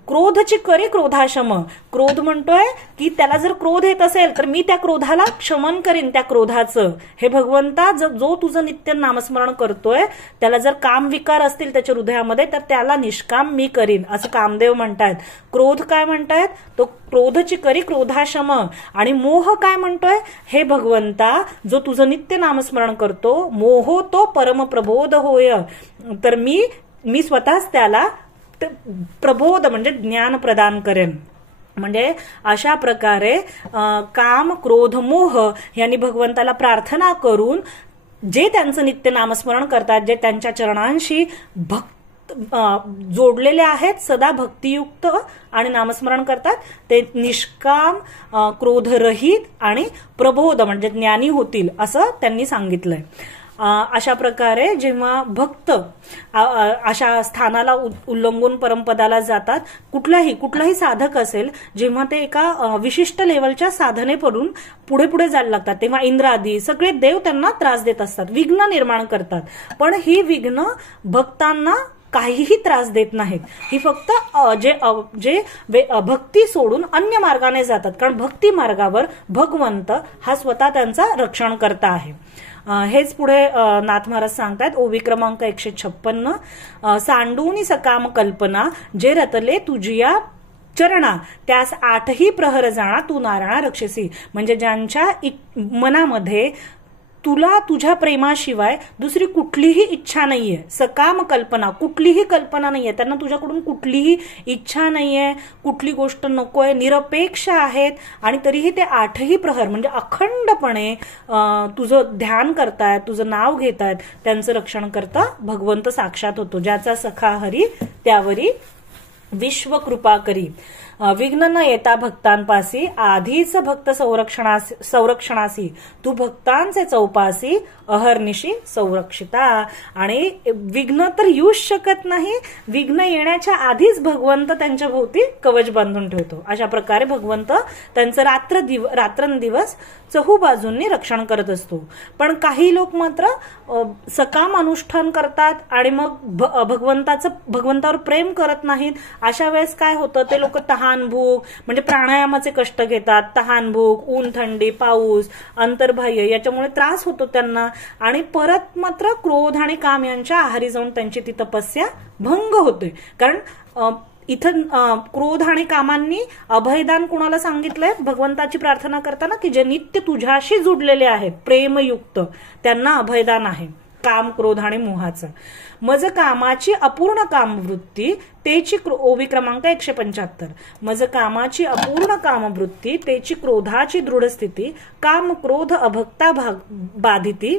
क्रोधची करी क्रोधाशम. क्रोध म्हणतोय की त्याला जर क्रोध येत असेल तर मी त्या क्रोधाला क्षमन करीन, त्या क्रोधाचं. हे भगवंता, जो तुझं नित्य नामस्मरण करतोय त्याला जर काम विकार असतील त्याच्या हृदयामध्ये तर त्याला निष्काम मी करीन, असं कामदेव म्हणतायत. क्रोध काय म्हणतायत, तो क्रोधची करी क्रोधाशम. आणि मोह काय म्हणतोय, हे भगवंता जो तुझं नित्य नामस्मरण करतो, मोहो तो परमप्रबोध होय. तर मी स्वतःच त्याला प्रबोध म्हणजे ज्ञान प्रदान करेन. म्हणजे अशा प्रकारे काम क्रोध मोह यांनी भगवंताला प्रार्थना करून जे त्यांचं नित्य नामस्मरण करतात, जे त्यांच्या चरणांशी जोडलेले आहेत, सदा भक्तियुक्त आणि नामस्मरण करतात, ते निष्काम, क्रोधरहित आणि प्रबोध म्हणजे ज्ञानी होतील असं त्यांनी सांगितलंय. अशा प्रकारे जेव्हा भक्त अशा स्थानाला उल्लंघून परमपदाला जातात, कुठलाही साधक असेल, जेव्हा ते एका विशिष्ट लेवलच्या साधनेकडून पुढे पुढे जायला लागतात, तेव्हा इंद्र आदी सगळे देव त्यांना त्रास देत असतात, विघ्न निर्माण करतात. पण ही विघ्न भक्तांना काहीही त्रास देत नाहीत. ही फक्त जे भक्ती सोडून अन्य मार्गाने जातात, कारण भक्ती मार्गावर भगवंत हा स्वतः त्यांचा रक्षण करता आहे. हेच पुढे नाथ महाराज सांगतात, ओवी क्रमांक 156, सांडूनी सकाम कल्पना जे रतले तुझिया चरणा त्यास 8ही प्रहर जाणा तू नारायणा रक्षसी. म्हणजे ज्यांच्या मनामध्ये तुला तुझ्या प्रेमाशिवाय दुसरी कुठलीही इच्छा नाहीये, सकाम कल्पना, कुठलीही कल्पना नाहीये, त्यांना तुझ्याकडून कुठलीही इच्छा नाहीये, कुठली गोष्ट नकोय, निरपेक्ष आहेत, आणि तरीही ते 8ही प्रहर म्हणजे अखंडपणे तुझं ध्यान करतायत, तुझं नाव घेतायत, त्यांचं रक्षण करता भगवंत साक्षात होतो. ज्याचा सखा हरी त्यावरी विश्व कृपा करी. विघ्न न येता भक्तांपासी आधीच भक्त संरक्षणासी तू भक्तांचे चौपासी अहर्निशी संरक्षिता. आणि विघ्न तर येऊच शकत नाही, विघ्न येण्याच्या आधीच भगवंत त्यांच्या भोवती कवच बांधून ठेवतो. अशा प्रकारे भगवंत त्यांचं रात्रंदिवस चहूबाजूंनी रक्षण करत असतो. पण काही लोक मात्र सकाम अनुष्ठान करतात आणि मग भगवंतावर प्रेम करत नाहीत. अशा वेळेस काय होतं, ते लोक तहान भूक म्हणजे प्राणायामाचे कष्ट घेतात, तहान भूक, ऊन थंडी, पाऊस, अंतर्बाह्य याच्यामुळे त्रास होतो त्यांना, आणि परत मात्र क्रोध आणि काम यांच्या आहारी जाऊन त्यांची ती तपस्या भंग होते. कारण इथं क्रोध आणि कामांनी अभयदान कुणाला सांगितलंय, भगवंताची प्रार्थना करताना, की जे नित्य तुझ्याशी जुडलेले आहेत प्रेमयुक्त त्यांना अभयदान आहे काम क्रोध आणि मोहाचं. मज कामाची अपूर्ण कामवृत्ती तेची ओवी क्रमांक 175. मज कामाची अपूर्ण कामवृत्ती तेची क्रोधाची दृढ स्थिती काम क्रोध अभक्ता बाधिती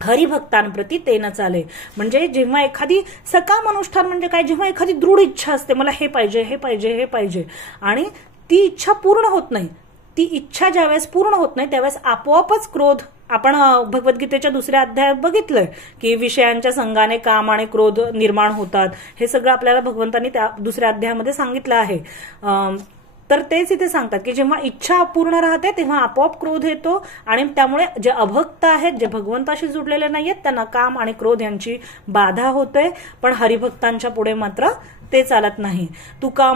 हरिभक्तांप्रती ते न चाले. म्हणजे जेव्हा एखादी सकाम अनुष्ठान म्हणजे काय, जेव्हा एखादी दृढ इच्छा असते, मला हे पाहिजे हे पाहिजे हे पाहिजे, आणि ती इच्छा पूर्ण होत नाही, ती इच्छा ज्यावेळेस पूर्ण होत नाही त्यावेळेस आपोआपच क्रोध. आपण भगवद्गीतेच्या दुसऱ्या अध्यायात बघितलंय की विषयांच्या संघाने काम आणि क्रोध निर्माण होतात. हे सगळं आपल्याला भगवंतांनी त्या दुसऱ्या अध्यायामध्ये सांगितलं आहे. तर तेच इथे सांगतात की जेव्हा इच्छा अपूर्ण राहते तेव्हा आपोआप क्रोध येतो, आणि त्यामुळे जे अभक्त आहेत, जे भगवंताशी जुडलेले नाहीयेत, त्यांना काम आणि क्रोध यांची बाधा होते. पण हरिभक्तांच्या पुढे मात्र ते चालत नाही. तुका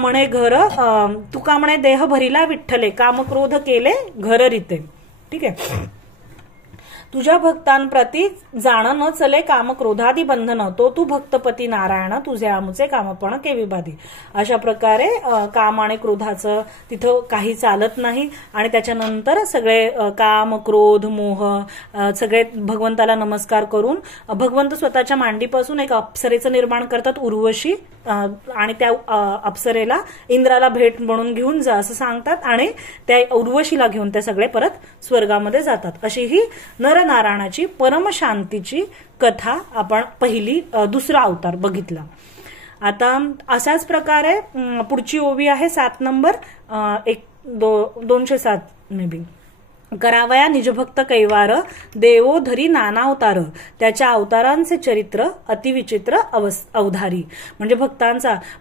म्हणे देह भरिला विठ्ठले काम क्रोध केले घर रीते. ठीक आहे. तुझ्या भक्तांप्रती जाण न चले काम क्रोधादी बंधन तो तू भक्तपती नारायण तुझे आमुचे कामपण केवी बाधी. अशा प्रकारे काम आणि क्रोधाचं तिथं काही चालत नाही. आणि त्याच्यानंतर सगळे काम क्रोध मोह सगळे भगवंताला नमस्कार करून भगवंत स्वतःच्या मांडीपासून एक अप्सरेचं निर्माण करतात, उर्वशी, आणि त्या अप्सरेला इंद्राला भेट म्हणून घेऊन जा असं सांगतात, आणि त्या उर्वशीला घेऊन ते सगळे परत स्वर्गामध्ये जातात. अशी ही नरनारायणाची परमशांतीची कथा आपण दुसरा अवतार बघितला. आता अशाच प्रकारे पुढची ओवी आहे 7 नंबर 207 मे बी. करावया निजभक्त कैवार, देवो धरी नाना अवतार, त्याच्या अवतारांचे चरित्र अतिविचित्र अवधारी. म्हणजे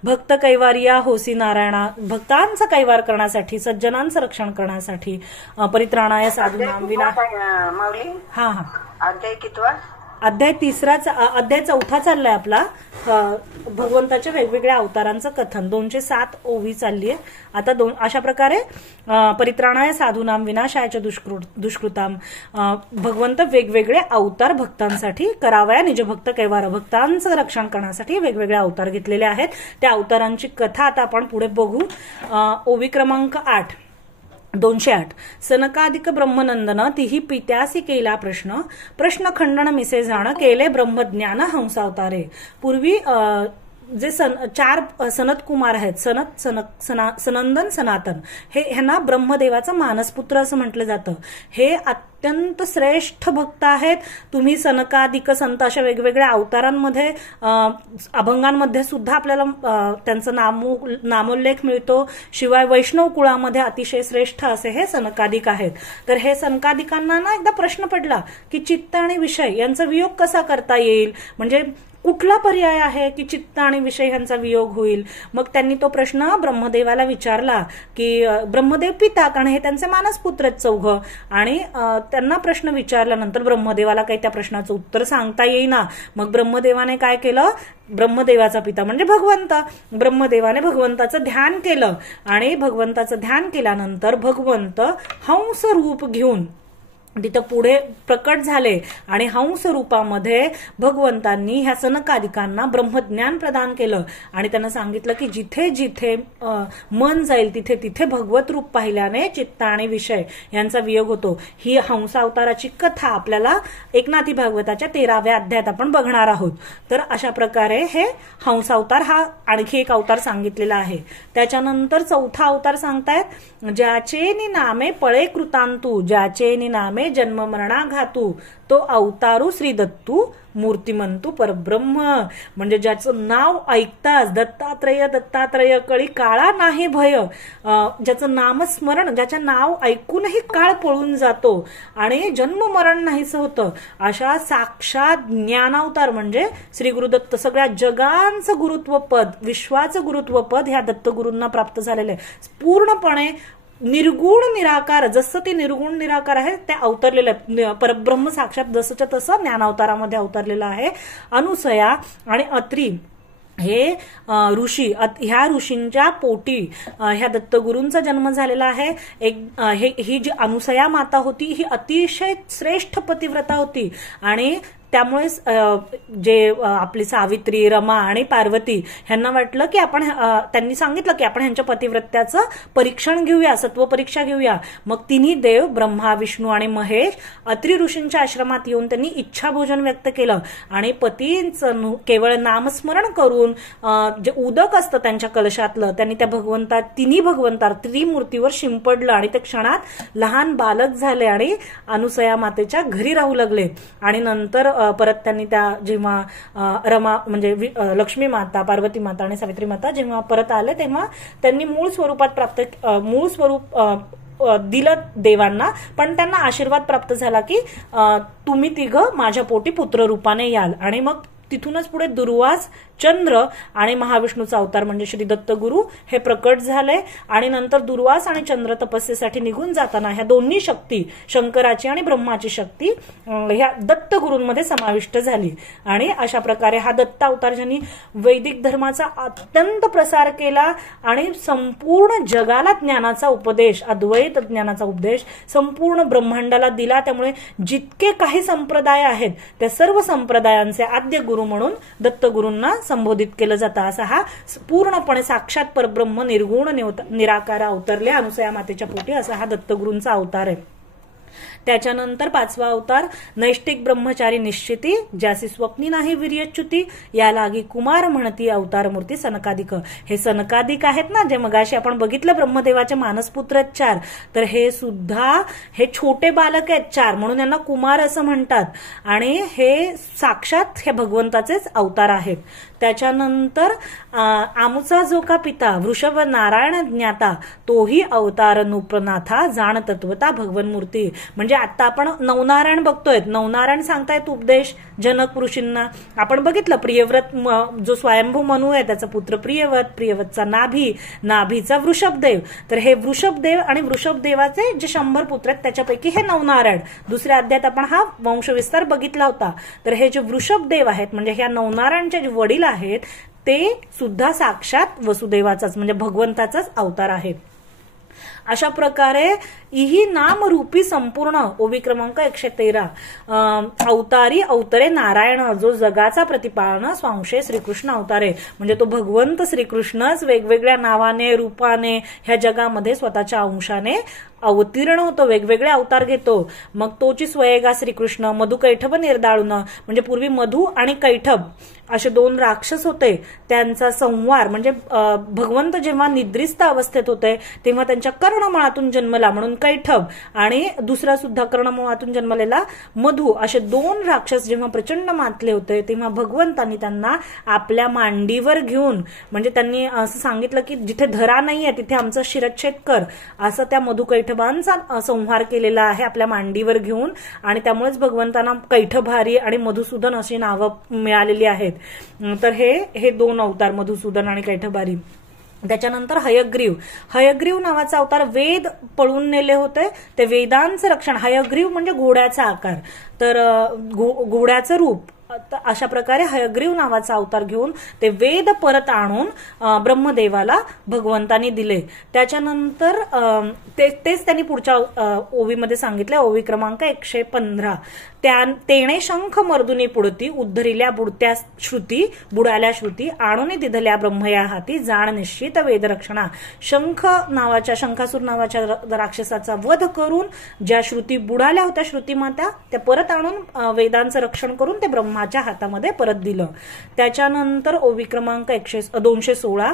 भक्त कैवारिया होसी नारायणा, भक्तांचा कैवार करण्यासाठी, सज्जनांचं रक्षण करण्यासाठी, परित्राणाय साधूनाम विना. हा अध्याय कितवा? अध्याय अध्याय 4 चाललाय आपला. भगवंताच्या वेगवेगळ्या अवतारांचं कथन 207 ओवी चालली आहे आता. अशा प्रकारे परित्राणाय साधूनाम विनाशायच्या दुष्कृताम, भगवंत वेगवेगळे अवतार भक्तांसाठी, करावया निजभक्त कैवार, भक्तांचं रक्षण करण्यासाठी वेगवेगळे अवतार घेतलेले आहेत. त्या अवतारांची कथा आता आपण पुढे बघू. ओवी क्रमांक 8, 208. सनकादिक ब्रह्मनंदन तिही पित्यासी केला प्रश्न खंडन मिसे जाण, केले ब्रह्मज्ञान हंसावतारे. पूर्वी जे 4 सनत कुमार आहेत, सनंदन, सनातन, ह्यांना ब्रह्मदेवाचा मानसपुत्र असं म्हटलं जातं. हे अत्यंत श्रेष्ठ भक्त आहेत. तुम्ही सनकादिक संत अशा वेगवेगळ्या अवतारांमध्ये, अभंगांमध्ये सुद्धा आपल्याला त्यांचं नामोल्लेख मिळतो. शिवाय वैष्णव कुळामध्ये अतिशय श्रेष्ठ असे हे सनकादिक आहेत. तर हे सनकादिकांना ना एकदा प्रश्न पडला की चित्त आणि विषय यांचा वियोग कसा करता येईल, म्हणजे कुठला पर्याय आहे की चित्त आणि विषय यांचा वियोग होईल. मग त्यांनी तो प्रश्न ब्रह्मदेवाला विचारला की ब्रह्मदेव पिता, कारण हे त्यांचे मानसपुत्र आहेत 4. आणि त्यांना प्रश्न विचारल्यानंतर ब्रह्मदेवाला काही त्या प्रश्नाचं उत्तर सांगता येईना. मग ब्रह्मदेवाने काय केलं, ब्रह्मदेवाचा पिता म्हणजे भगवंत, ब्रह्मदेवाने भगवंताचं ध्यान केलं. आणि भगवंताचं ध्यान केल्यानंतर भगवंत हंस रूप घेऊन तिथं पुढे प्रकट झाले. आणि हंस रूपामध्ये भगवंतांनी ह्या सनकादिकांना ब्रह्मज्ञान प्रदान केलं. आणि त्यांना सांगितलं की जिथे जिथे मन जाईल तिथे तिथे भगवत रूप पाहिल्याने चित्त आणि विषय यांचा वियोग होतो. ही हंस अवताराची कथा आपल्याला एकनाथी भागवताच्या 13व्या अध्यायात आपण बघणार आहोत. तर अशा प्रकारे हे हंस अवतार हा आणखी एक अवतार सांगितलेला आहे. त्याच्यानंतर 4था अवतार सांगतायत, ज्याचे नि नामे पळे कृतांतू, ज्याचे नि नामे जन्म मरणा घातू, तो अवतारू श्री दत्तू मूर्तिमंतू परब्रह्म. म्हणजे ज्याचं नाव ऐकताच दत्तात्रय दत्तात्रय कळी काळा नाही भय, ज्याचं नामस्मरण, ज्याचं नाव ऐकूनही काळ पळून जातो आणि जन्म मरण नाहीच होतं, अशा साक्षात ज्ञानावतार म्हणजे श्री गुरुदत्त, सगळ्या जगांचं गुरुत्व पद, विश्वाचं गुरुत्व पद ह्या दत्तगुरूंना प्राप्त झालेलं आहे. पूर्णपणे निर्गुण निराकार, जसं ते निर्गुण निराकार आहे ते अवतरलेलं परब्रह्म साक्षात जसंच्या तसं ज्ञानावतारामध्ये अवतरलेलं आहे. अनुसया आणि अत्री हे ऋषी, ह्या ऋषींच्या पोटी ह्या दत्तगुरूंचा जन्म झालेला आहे. ही जी अनुसया माता होती ही अतिशय श्रेष्ठ पतिव्रता होती. आणि त्यामुळे जे आपली सावित्री, रमा आणि पार्वती ह्यांना वाटलं की त्यांनी सांगितलं की आपण ह्यांच्या पतिव्रत्याचं परीक्षण घेऊया, सत्व परीक्षा घेऊया. मग तिन्ही देव ब्रह्मा, विष्णू आणि महेश अत्री ऋषींच्या आश्रमात येऊन त्यांनी इच्छाभोजन व्यक्त केलं. आणि पतींचं केवळ नामस्मरण करून जे उदक असतं त्यांच्या कलशातलं त्यांनी त्या तिन्ही भगवंतार त्रिमूर्तीवर शिंपडलं. आणि ते क्षणात लहान बालक झाले आणि अनुसया मातेच्या घरी राहू लागले. आणि नंतर परत त्यांनी त्या जेव्हा रमा म्हणजे लक्ष्मी माता, पार्वती माता आणि सावित्री माता जेव्हा परत आले तेव्हा त्यांनी मूळ स्वरूप दिलं देवांना. पण त्यांना आशीर्वाद प्राप्त झाला की तुम्ही तिघं माझ्या पोटी पुत्ररूपाने याल. आणि मग तिथूनच पुढे दुर्वास, चंद्र आणि महाविष्णूचा अवतार म्हणजे श्री दत्तगुरु हे प्रकट झाले. आणि नंतर दुर्वास आणि चंद्र तपस्येसाठी निघून जाताना ह्या दोन्ही शक्ती, शंकराची आणि ब्रह्माची शक्ती ह्या दत्तगुरूंमध्ये समाविष्ट झाली. आणि अशा प्रकारे हा दत्त अवतार ज्यांनी वैदिक धर्माचा अत्यंत प्रसार केला आणि संपूर्ण जगाला ज्ञानाचा उपदेश, अद्वैत ज्ञानाचा उपदेश संपूर्ण ब्रह्मांडाला दिला. त्यामुळे जितके काही संप्रदाय आहेत त्या सर्व संप्रदायांचे आद्य गुरु म्हणून दत्तगुरूंना संबोधित केलं जातं. असा हा पूर्णपणे साक्षात परब्रह्म निर्गुण निराकार अवतरले अनुसया मातेच्या पोटी असा हा दत्तगुरूंचा अवतार आहे. त्याच्यानंतर 5वा अवतार नैष्टिक ब्रह्मचारी निश्चिती, ज्यासी स्वप्नी नाही वीर्यच्युती, या लागी कुमार म्हणती अवतार मूर्ती सनकादिक. हे सनकादिक आहेत ना, जे मगाशी आपण बघितलं ब्रह्मदेवाचे मानसपुत्र आहेत 4, तर हे सुद्धा हे छोटे बालक आहेत 4 म्हणून यांना कुमार असं म्हणतात. आणि हे साक्षात हे भगवंताचेच अवतार आहेत. त्याच्यानंतर आमुचा जो का पिता वृषभ नारायण ज्ञाता तोही अवतार नृपनाथा जाण तत्वता भगवन मूर्ती. म्हणजे आता आपण नवनारायण बघतोय, नवनारायण सांगतायत उपदेश जनक ऋषींना. आपण बघितलं प्रियव्रत जो स्वयंभू मनू आहे त्याचा पुत्र प्रियव्रत, प्रियव्रतचा नाभीचा वृषभदेव. तर हे वृषभदेव आणि वृषभदेवाचे जे 100 पुत्र आहेत त्याच्यापैकी हे नवनारायण. दुसऱ्या अध्यायात आपण हा वंशविस्तार बघितला होता. तर हे जे वृषभदेव आहेत म्हणजे ह्या नवनारायणचे जे वडील आहेत ते सुद्धा साक्षात वसुदेवाचाच म्हणजे भगवंताचाच अवतार आहे. अशा प्रकारे ही नामरूपी संपूर्ण ओवी क्रमांक 113 अवतारी अवतरे नारायण जो जगाचा प्रतिपालन स्वांशे श्रीकृष्ण अवतारे. म्हणजे तो भगवंत श्रीकृष्णच वेगवेगळ्या नावाने रूपाने ह्या जगामध्ये स्वतःच्या अंशाने अवतीर्ण होतो, वेगवेगळे अवतार घेतो. मग तोची स्वयगा श्रीकृष्ण, मधु कैठब निर्दाळून म्हणजे पूर्वी मधु आणि कैठब असे 2 राक्षस होते. त्यांचा संहार म्हणजे भगवंत जेव्हा निद्रिस्त अवस्थेत होते तेव्हा त्यांच्या कर्णमळातून जन्मला म्हणून कैठब आणि दुसरा सुद्धा कर्णमळातून जन्मलेला मधु असे 2 राक्षस जेव्हा प्रचंड मातले होते तेव्हा भगवंतांनी त्यांना आपल्या मांडीवर घेऊन म्हणजे त्यांनी असं सांगितलं की जिथे धरा नाहीये तिथे आमचं शिरच्छेद कर, असं त्या मधु कैठबांचा संहार केलेला आहे आपल्या मांडीवर घेऊन. आणि त्यामुळेच भगवंतांना कैठभारी आणि मधुसूदन अशी नावं मिळालेली आहेत. तर हे 2 अवतार मधुसूदन आणि कैठभारी. त्याच्यानंतर हयग्रीव नावाचा अवतार वेद पळून नेले होते, ते वेदांचं रक्षण. हयग्रीव म्हणजे घोड्याचा आकार, तर घोड्याचं रूप. अशा प्रकारे हयग्रीव नावाचा अवतार घेऊन ते वेद परत आणून ब्रह्मदेवाला भगवंतांनी दिले. त्याच्यानंतर तेच त्यांनी पुढच्या ओवीमध्ये सांगितले. ओवी क्रमांक 115 तेणे शंख मर्दुनी पुढती उद्धरिल्या बुडत्या श्रुती बुडाल्या श्रुती आणून दिधल्या ब्रह्मया हाती जाण निश्चित वेदरक्षणा. शंखासूर नावाच्या राक्षसाचा वध करून ज्या श्रुती बुडाल्या होत्या श्रुतीमाता त्या परत आणून वेदांचं रक्षण करून ते ब्रह्माच्या हातामध्ये परत दिलं. त्याच्यानंतर ओवी क्रमांक 216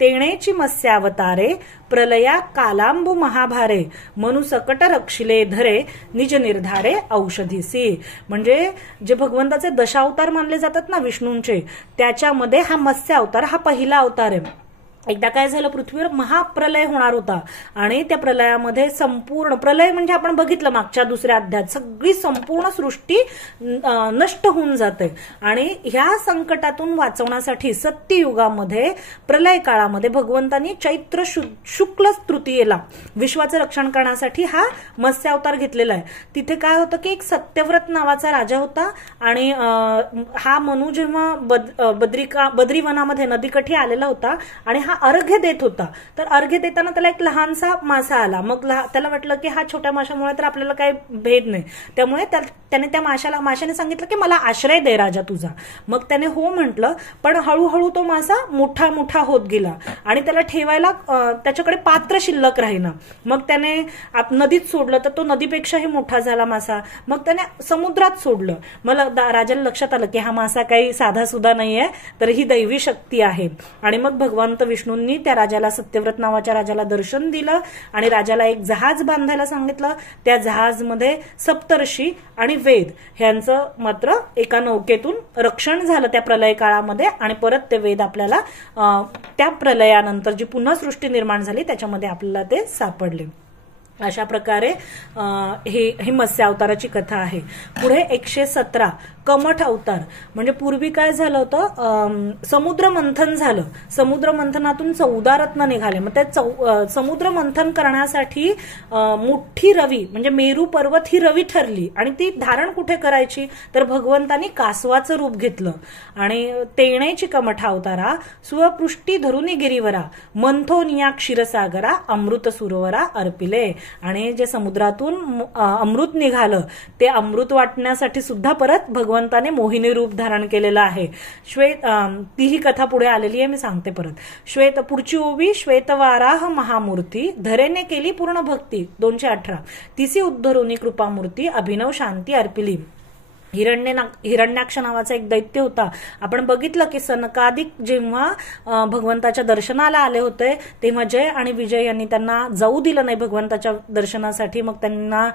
तेणेची मत्स्यावतारे प्रलया कालांबू महाभारे मनु सकट रक्षिले धरे निज निर्धारे औषधीसी. म्हणजे जे भगवंताचे दशावतार मानले जातात ना विष्णूंचे, त्याच्यामध्ये हा मत्स्य अवतार हा पहिला अवतार आहे. एकदा काय झालं, पृथ्वीवर महाप्रलय होणार होता आणि त्या प्रलयामध्ये संपूर्ण प्रलय म्हणजे आपण बघितलं मागच्या दुसऱ्या अध्यायात सगळी संपूर्ण सृष्टी नष्ट होऊन जाते. आणि ह्या संकटातून वाचवण्यासाठी सत्ययुगामध्ये प्रलय काळामध्ये भगवंतांनी चैत्र शुक्ल तृतीयेला विश्वाचं रक्षण करण्यासाठी हा मत्स्य अवतार घेतलेला आहे. तिथे काय होतं की एक सत्यव्रत नावाचा राजा होता आणि हा मनु जेव्हा बद्रीवनामध्ये नदीकाठी आलेला होता आणि हा अर्घ्य देत होता. तर अर्घ्य देताना त्याला एक लहानसा मासा आला. मग त्याला वाटलं की हा छोट्या माशामुळे तर आपल्याला काही भेद नाही, त्यामुळे त्याने त्या माशाने सांगितलं की मला आश्रय दे राजा तुझा. मग त्याने हो म्हटलं, पण हळूहळू तो मासा मोठा होत गेला आणि त्याला ठेवायला त्याच्याकडे पात्र शिल्लक राहीना. मग त्याने नदीत सोडलं तर तो नदीपेक्षाही मोठा झाला मासा. मग त्याने समुद्रात सोडलं. मला राजाला लक्षात आलं की हा मासा काही साधा सुद्धा नाहीये, तर ही दैवी शक्ती आहे. आणि मग भगवंत विष्णूंनी त्या राजाला सत्यव्रत नावाच्या राजाला दर्शन दिलं आणि राजाला एक जहाज बांधायला सांगितलं. त्या जहाजमध्ये सप्तर्षी आणि वेद ह्यांचं मात्र एका नौकेतून रक्षण झालं त्या प्रलय काळामध्ये आणि परत ते वेद आपल्याला त्या प्रलयानंतर जी पुन्हा सृष्टी निर्माण झाली त्याच्यामध्ये आपल्याला ते सापडले. अशा प्रकारे ही मत्स्य अवताराची कथा आहे. पुढे 117 कमठ अवतार. म्हणजे पूर्वी काय झालं होतं, समुद्र मंथन झालं. समुद्र मंथनातून 14 रत्न निघाले. मग त्या समुद्र मंथन करण्यासाठी मोठी रवी म्हणजे मेरू पर्वत ही रवी ठरली आणि ती धारण कुठे करायची, तर भगवंतांनी कासवाचं रूप घेतलं. आणि तेणेची कमठ अवतारा स्वपृष्टी धरुनी गिरीवरा मंथोनिया क्षीरसागरा अमृत सुरवरा अर्पिले. आणि जे समुद्रातून अमृत निघालं ते अमृत वाटण्यासाठी सुद्धा परत भगवंताने मोहिनी रूप धारण केलेलं आहे. ती ही कथा पुढे आलेली आहे, मी सांगते परत. पुढची ओवी श्वेतवाराह महामूर्ती धरेने केली पूर्ण भक्ती 218 तिसी उद्धरुनी कृपामूर्ती अभिनव शांती अर्पिली. हिरण्याक्ष नावाचा एक दैत्य होता. आपण बघितलं की सनकादिक जेव्हा भगवंताच्या दर्शनाला आले होते तेव्हा जय आणि विजय यांनी त्यांना जाऊ दिलं नाही भगवंताच्या दर्शनासाठी. मग त्यांना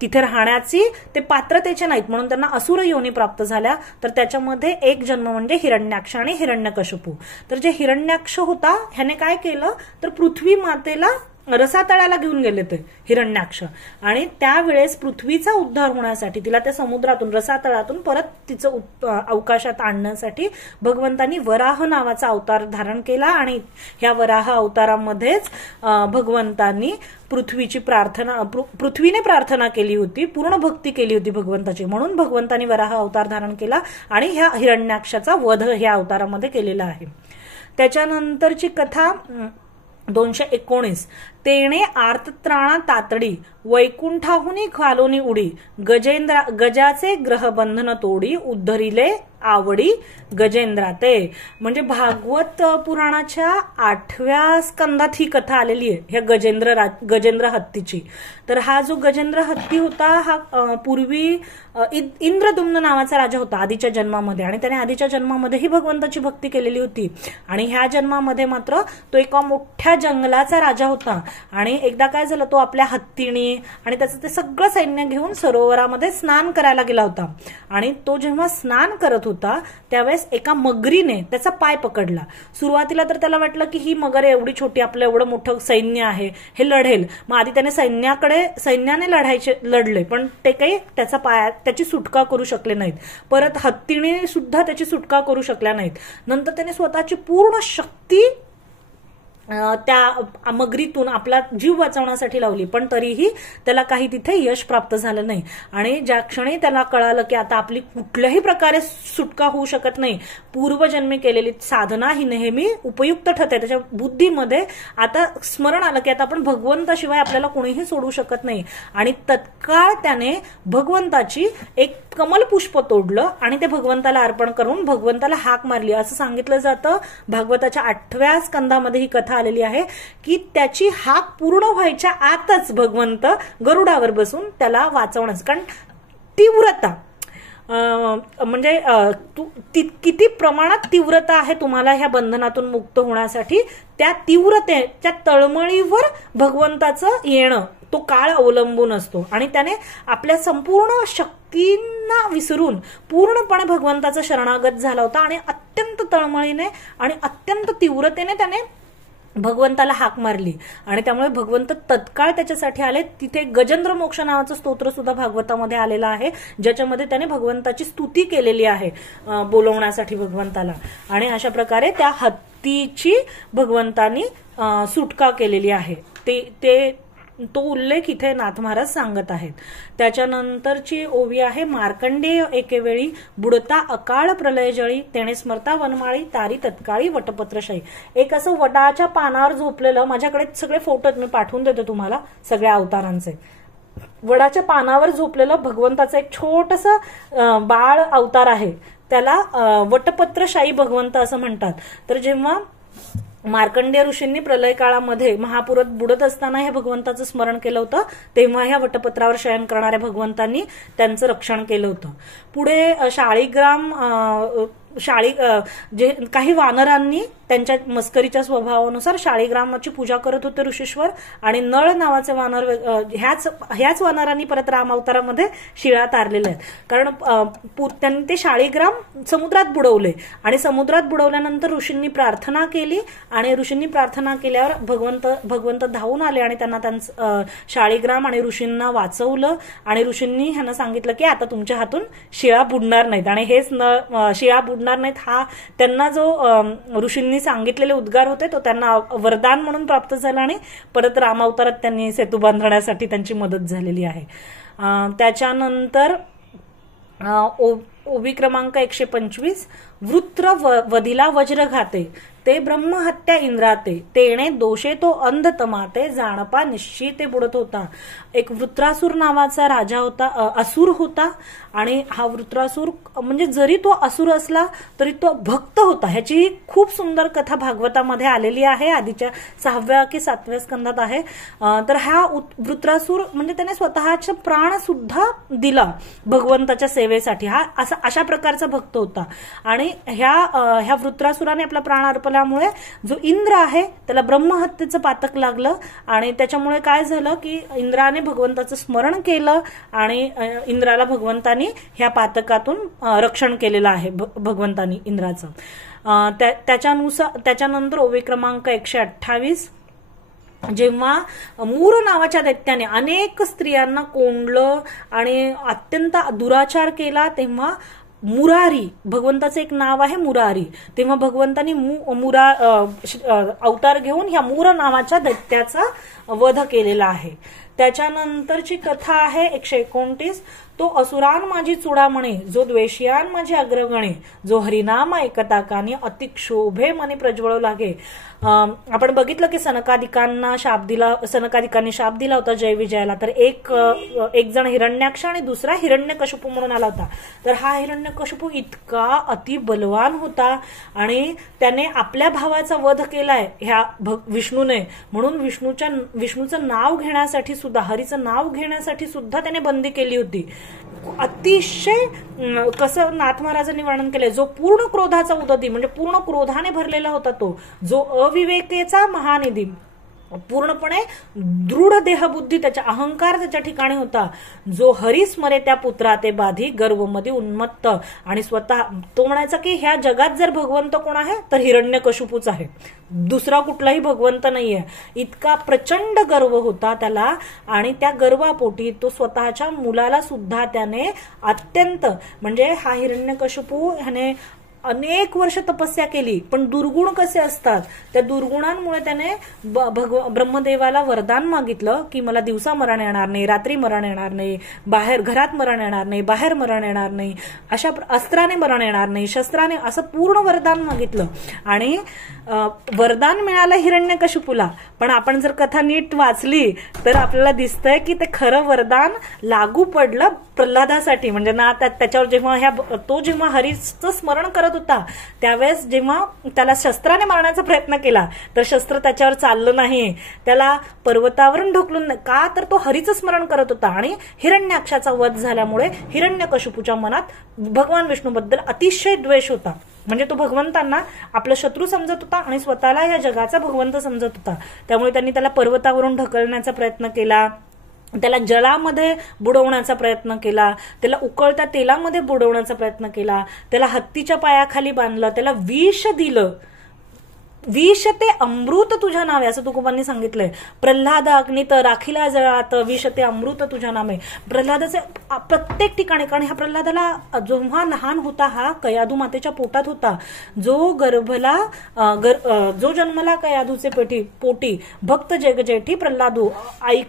तिथे राहण्याची ते पात्रतेचे नाहीत म्हणून त्यांना असुर योनी प्राप्त झाल्या. तर त्याच्यामध्ये एक जन्म म्हणजे हिरण्याक्ष आणि हिरण्यकशिपू. तर जे हिरण्याक्ष होता ह्याने काय केलं तर पृथ्वी मातेला रसातळाला घेऊन गेले ते हिरण्याक्ष. आणि त्यावेळेस पृथ्वीचा उद्धार होण्यासाठी तिला त्या समुद्रातून रसातळातून परत तिचं अवकाशात आणण्यासाठी भगवंतांनी वराह नावाचा अवतार धारण केला. आणि ह्या वराह अवतारामध्येच भगवंतांनी पृथ्वीने प्रार्थना केली होती, पूर्ण भक्ती केली होती भगवंताची. म्हणून भगवंतांनी वराह अवतार धारण केला आणि ह्या हिरण्याक्षाचा वध ह्या अवतारामध्ये केलेला आहे. त्याच्यानंतरची कथा 219. तेणे आर्तत्राणा तातडी वैकुंठाहुनी घालोनी उडी गजाचे ग्रहबंधन तोडी उद्धरिले आवडी गजेंद्रा. ते म्हणजे भागवत पुराणाच्या 8व्या स्कंदात ही कथा आलेली आहे ह्या गजेंद्र हत्तीची. तर हा जो गजेंद्र हत्ती होता हा पूर्वी इंद्रदुम्न नावाचा राजा होता आधीच्या जन्मामध्ये. आणि त्याने आधीच्या जन्मामध्येही भगवंताची भक्ती केलेली होती. आणि ह्या जन्मामध्ये मात्र तो एका मोठ्या जंगलाचा राजा होता. आणि एकदा काय झालं तो आपल्या हत्तीने आणि त्याचं ते सगळं सैन्य घेऊन सरोवरामध्ये स्नान करायला गेला होता. आणि तो जेव्हा स्नान करत होता त्यावेळेस एका मगरीने त्याचा पाय पकडला. सुरुवातीला तर त्याला वाटलं की ही मगर एवढी छोटी, आपलं एवढं मोठं सैन्य आहे, हे लढेल. मग आधी त्याने सैन्याने लढले पण ते काही त्याची सुटका करू शकले नाहीत. परत हत्तीने सुद्धा त्याची सुटका करू शकल्या नाहीत. नंतर त्याने स्वतःची पूर्ण शक्ती त्या मगरीतून आपला जीव वाचवण्यासाठी लावली पण तरीही त्याला काही तिथे यश प्राप्त झालं नाही. आणि ज्या क्षणी त्याला कळालं की आता आपली कुठल्याही प्रकारे सुटका होऊ शकत नाही, पूर्वजन्मी केलेली साधना ही नेहमी उपयुक्त ठरते, त्याच्या बुद्धीमध्ये आता स्मरण आलं की आता आपण भगवंताशिवाय आपल्याला कोणीही सोडू शकत नाही. आणि तत्काळ त्याने भगवंताची एक कमल पुष्प तोडलं आणि ते भगवंताला अर्पण करून भगवंताला हाक मारली असं सांगितलं जातं. भागवताच्या 8व्या स्कंदामध्ये ही कथा आलेली आहे की त्याची हाक पूर्ण व्हायच्या आतच भगवंत गरुडावर बसून त्याला वाचवण्याचं, कारण तीव्रता म्हणजे किती प्रमाणात तीव्रता आहे तुम्हाला ह्या बंधनातून मुक्त होण्यासाठी, त्या तीव्रतेच्या तळमळीवर भगवंताचं येणं तो काळ अवलंबून असतो. आणि त्याने आपल्या संपूर्ण शक्तींना विसरून पूर्णपणे भगवंताचा शरणागत झाला होता आणि अत्यंत तळमळीने आणि अत्यंत तीव्रतेने त्याने भगवंताला हाक मारली. आणि त्यामुळे भगवंत तत्काळ त्याच्यासाठी आले. तिथे गजेंद्र मोक्ष नावाचं स्तोत्र सुद्धा भागवतामध्ये आलेलं आहे ज्याच्यामध्ये त्याने भगवंताची स्तुती केलेली आहे बोलवण्यासाठी भगवंताला. आणि अशा प्रकारे त्या हत्तीची भगवंतानी सुटका केलेली आहे. तो उल्लेख इथे नाथ महाराज सांगत आहेत. त्याच्यानंतरची ओवी आहे मार्कंडेय एकेवेळी बुडता अकाळ प्रलय जळी तेणे स्मरता वनमाळी तारी तत्काळी वटपत्रशाही. एक असं वटाच्या पानावर झोपलेलं, माझ्याकडे सगळे फोटो मी पाठवून देतो तुम्हाला सगळ्या अवतारांचे. वडाच्या पानावर झोपलेलं भगवंताचं एक छोटंसं बाळ अवतार आहे, त्याला वटपत्रशाही भगवंत असं म्हणतात. तर जेव्हा मार्कंडेय ऋषींनी प्रलय काळामध्ये महापुरात बुडत असताना ह्या भगवंताचं स्मरण केलं होतं तेव्हा ह्या वटपत्रावर शयन करणाऱ्या भगवंतांनी त्यांचं रक्षण केलं होतं. पुढे जे काही वानरांनी त्यांच्या मस्करीच्या स्वभावानुसार शाळीग्रामाची पूजा करत होते ऋषीश्वर. आणि नळ नावाचे वानर ह्याच वानरांनी परत राम अवतारामध्ये शिळा तारलेल्या आहेत. कारण त्यांनी ते शाळीग्राम समुद्रात बुडवले आणि समुद्रात बुडवल्यानंतर ऋषींनी प्रार्थना केली आणि ऋषींनी प्रार्थना केल्यावर भगवंत धावून आले आणि त्यांना त्यांचं शाळीग्राम आणि ऋषींना वाचवलं. आणि ऋषींनी ह्यांना सांगितलं की आता तुमच्या हातून शिळा बुडणार नाहीत. आणि हेच शिळा बुडणार नाहीत हा त्यांना जो ऋषींनी सांगितलेले उद्गार होते तो त्यांना वरदान म्हणून प्राप्त झाला आणि परत राम अवतारात त्यांनी सेतू बांधण्यासाठी त्यांची मदत झालेली आहे. त्याच्यानंतर ओवी क्रमांक 125 वृत्र वधिला वज्र घाते ते ब्रह्महत्या इंद्राते, तेणे दोषे तो अंधतमाते, जाणपा निश्चिते बुडत होता. एक वृत्रासूर नावाचा राजा होता, असुर होता. आणि हा वृत्रासूर म्हणजे जरी तो असुर असला तरी तो भक्त होता. ह्याची खूप सुंदर कथा भागवतामध्ये आलेली आहे, आधीच्या 6व्या की 7व्या स्कंदात आहे. तर हा वृत्रासूर म्हणजे त्याने स्वतःचा प्राण सुद्धा दिला भगवंताच्या सेवेसाठी. हा अशा प्रकारचा भक्त होता. आणि ह्या वृत्रासुराने आपला प्राण अर्पल्यामुळे जो इंद्र आहे त्याला ब्रह्महत्येचं पातक लागलं. आणि त्याच्यामुळे काय झालं की इंद्राने भगवंताचं स्मरण केलं आणि इंद्राला भगवंताने ह्या पातकातून रक्षण केलेलं आहे भगवंतानी इंद्राचं. त्याच्यानंतर ओवी क्रमांक 128, जेव्हा मूर नावाच्या दैत्याने अनेक स्त्रियांना कोंडलं आणि अत्यंत दुराचार केला, तेव्हा मुरारी, भगवंताचं एक नाव आहे मुरारी, तेव्हा भगवंतानी अवतार घेऊन ह्या मूर नावाच्या दैत्याचा वध केलेला आहे. त्याच्यानंतरची कथा आहे 129, तो असुरान माझी चुडामणे, जो द्वेषियान माझी अग्रगणे, जो हरिनाम ऐकता कानी, अतिक्षोभे मने प्रज्वळू लागे. आपण बघितलं की सनकादिकांनी शाप दिला होता जय विजयाला. तर एक जण हिरण्याक्ष आणि दुसरा हिरण्यकशिपू म्हणून आला होता. तर हा हिरण्यकशिपू इतका अति बलवान होता आणि त्याने आपल्या भावाचा वध केलाय ह्या विष्णूने, म्हणून विष्णूचं नाव घेण्यासाठी सुद्धा, हरीचं नाव घेण्यासाठी सुद्धा त्याने बंदी केली होती. अतिशय कसं नाथ महाराजांनी वर्णन केलंय, जो पूर्ण क्रोधाचा उदती म्हणजे पूर्ण क्रोधाने भरलेला होता, तो जो अविवेकेचा महानिधी, पूर्णपणे दृढ देहबुद्धी, त्याच्या अहंकार त्याच्या ठिकाणी होता, जो हरिस्मरे त्या पुत्रा ते बाधी, गर्वमध्ये उन्मत्त. आणि स्वतः तो म्हणायचा की ह्या जगात जर भगवंत कोण आहे तर हिरण्यकशिपूच आहे, दुसरा कुठलाही भगवंत नाहीये. इतका प्रचंड गर्व होता त्याला. आणि त्या गर्वापोटी तो स्वतःच्या मुलाला सुद्धा त्याने अत्यंत म्हणजे हा हिरण्यकशिपू ह्याने अनेक वर्ष तपस्या केली, पण दुर्गुण कसे असतात, त्या दुर्गुणांमुळे त्याने ब्रह्मदेवाला वरदान मागितलं की मला दिवसा मरण येणार नाही, रात्री मरण येणार नाही, बाहेर घरात मरण येणार नाही, बाहेर मरण येणार नाही, अशा अस्त्राने मरण येणार नाही, शस्त्राने, असं पूर्ण वरदान मागितलं. आणि वरदान मिळालं हिरण्यकशिपूला. पण आपण जर कथा नीट वाचली तर आपल्याला दिसतंय की ते खरं वरदान लागू पडलं प्रल्हादासाठी. म्हणजे ना त्याच्यावर जेव्हा हरीचं स्मरण करत होता त्यावेळेस जेव्हा त्याला शस्त्राने मारण्याचा प्रयत्न केला तर शस्त्र त्याच्यावर चाललं नाही, त्याला पर्वतावरून ढकलून, का तर तो हरीचं स्मरण करत होता. आणि हिरण्याक्षाचा वध झाल्यामुळे हिरण्यकशिपूच्या मनात भगवान विष्णूबद्दल अतिशय द्वेष होता. म्हणजे तो भगवंतांना आपला शत्रू समजत होता आणि स्वतःला या जगाचा भगवंत समजत होता. त्यामुळे त्यांनी त्याला पर्वतावरून ढकलण्याचा प्रयत्न केला, त्याला जलामध्ये बुडवण्याचा प्रयत्न केला, त्याला उकळत्या तेलामध्ये बुडवण्याचा प्रयत्न केला, त्याला हत्तीच्या पायाखाली बांधलं, त्याला विष दिलं. विष ते अमृत तुझ्या नावे असं तुकोबांनी सांगितलंय. प्रल्हाद अग्नीत राखीला जळात, विष ते अमृत तुझ्या नामे. प्रल्हादाचे प्रत्येक ठिकाणी, कारण ह्या प्रल्हादाला जेव्हा लहान होता हा कयाधू मातेच्या पोटात होता, जो जन्मला कयाधूचे पोटी भक्त जगजेठी प्रल्हादू,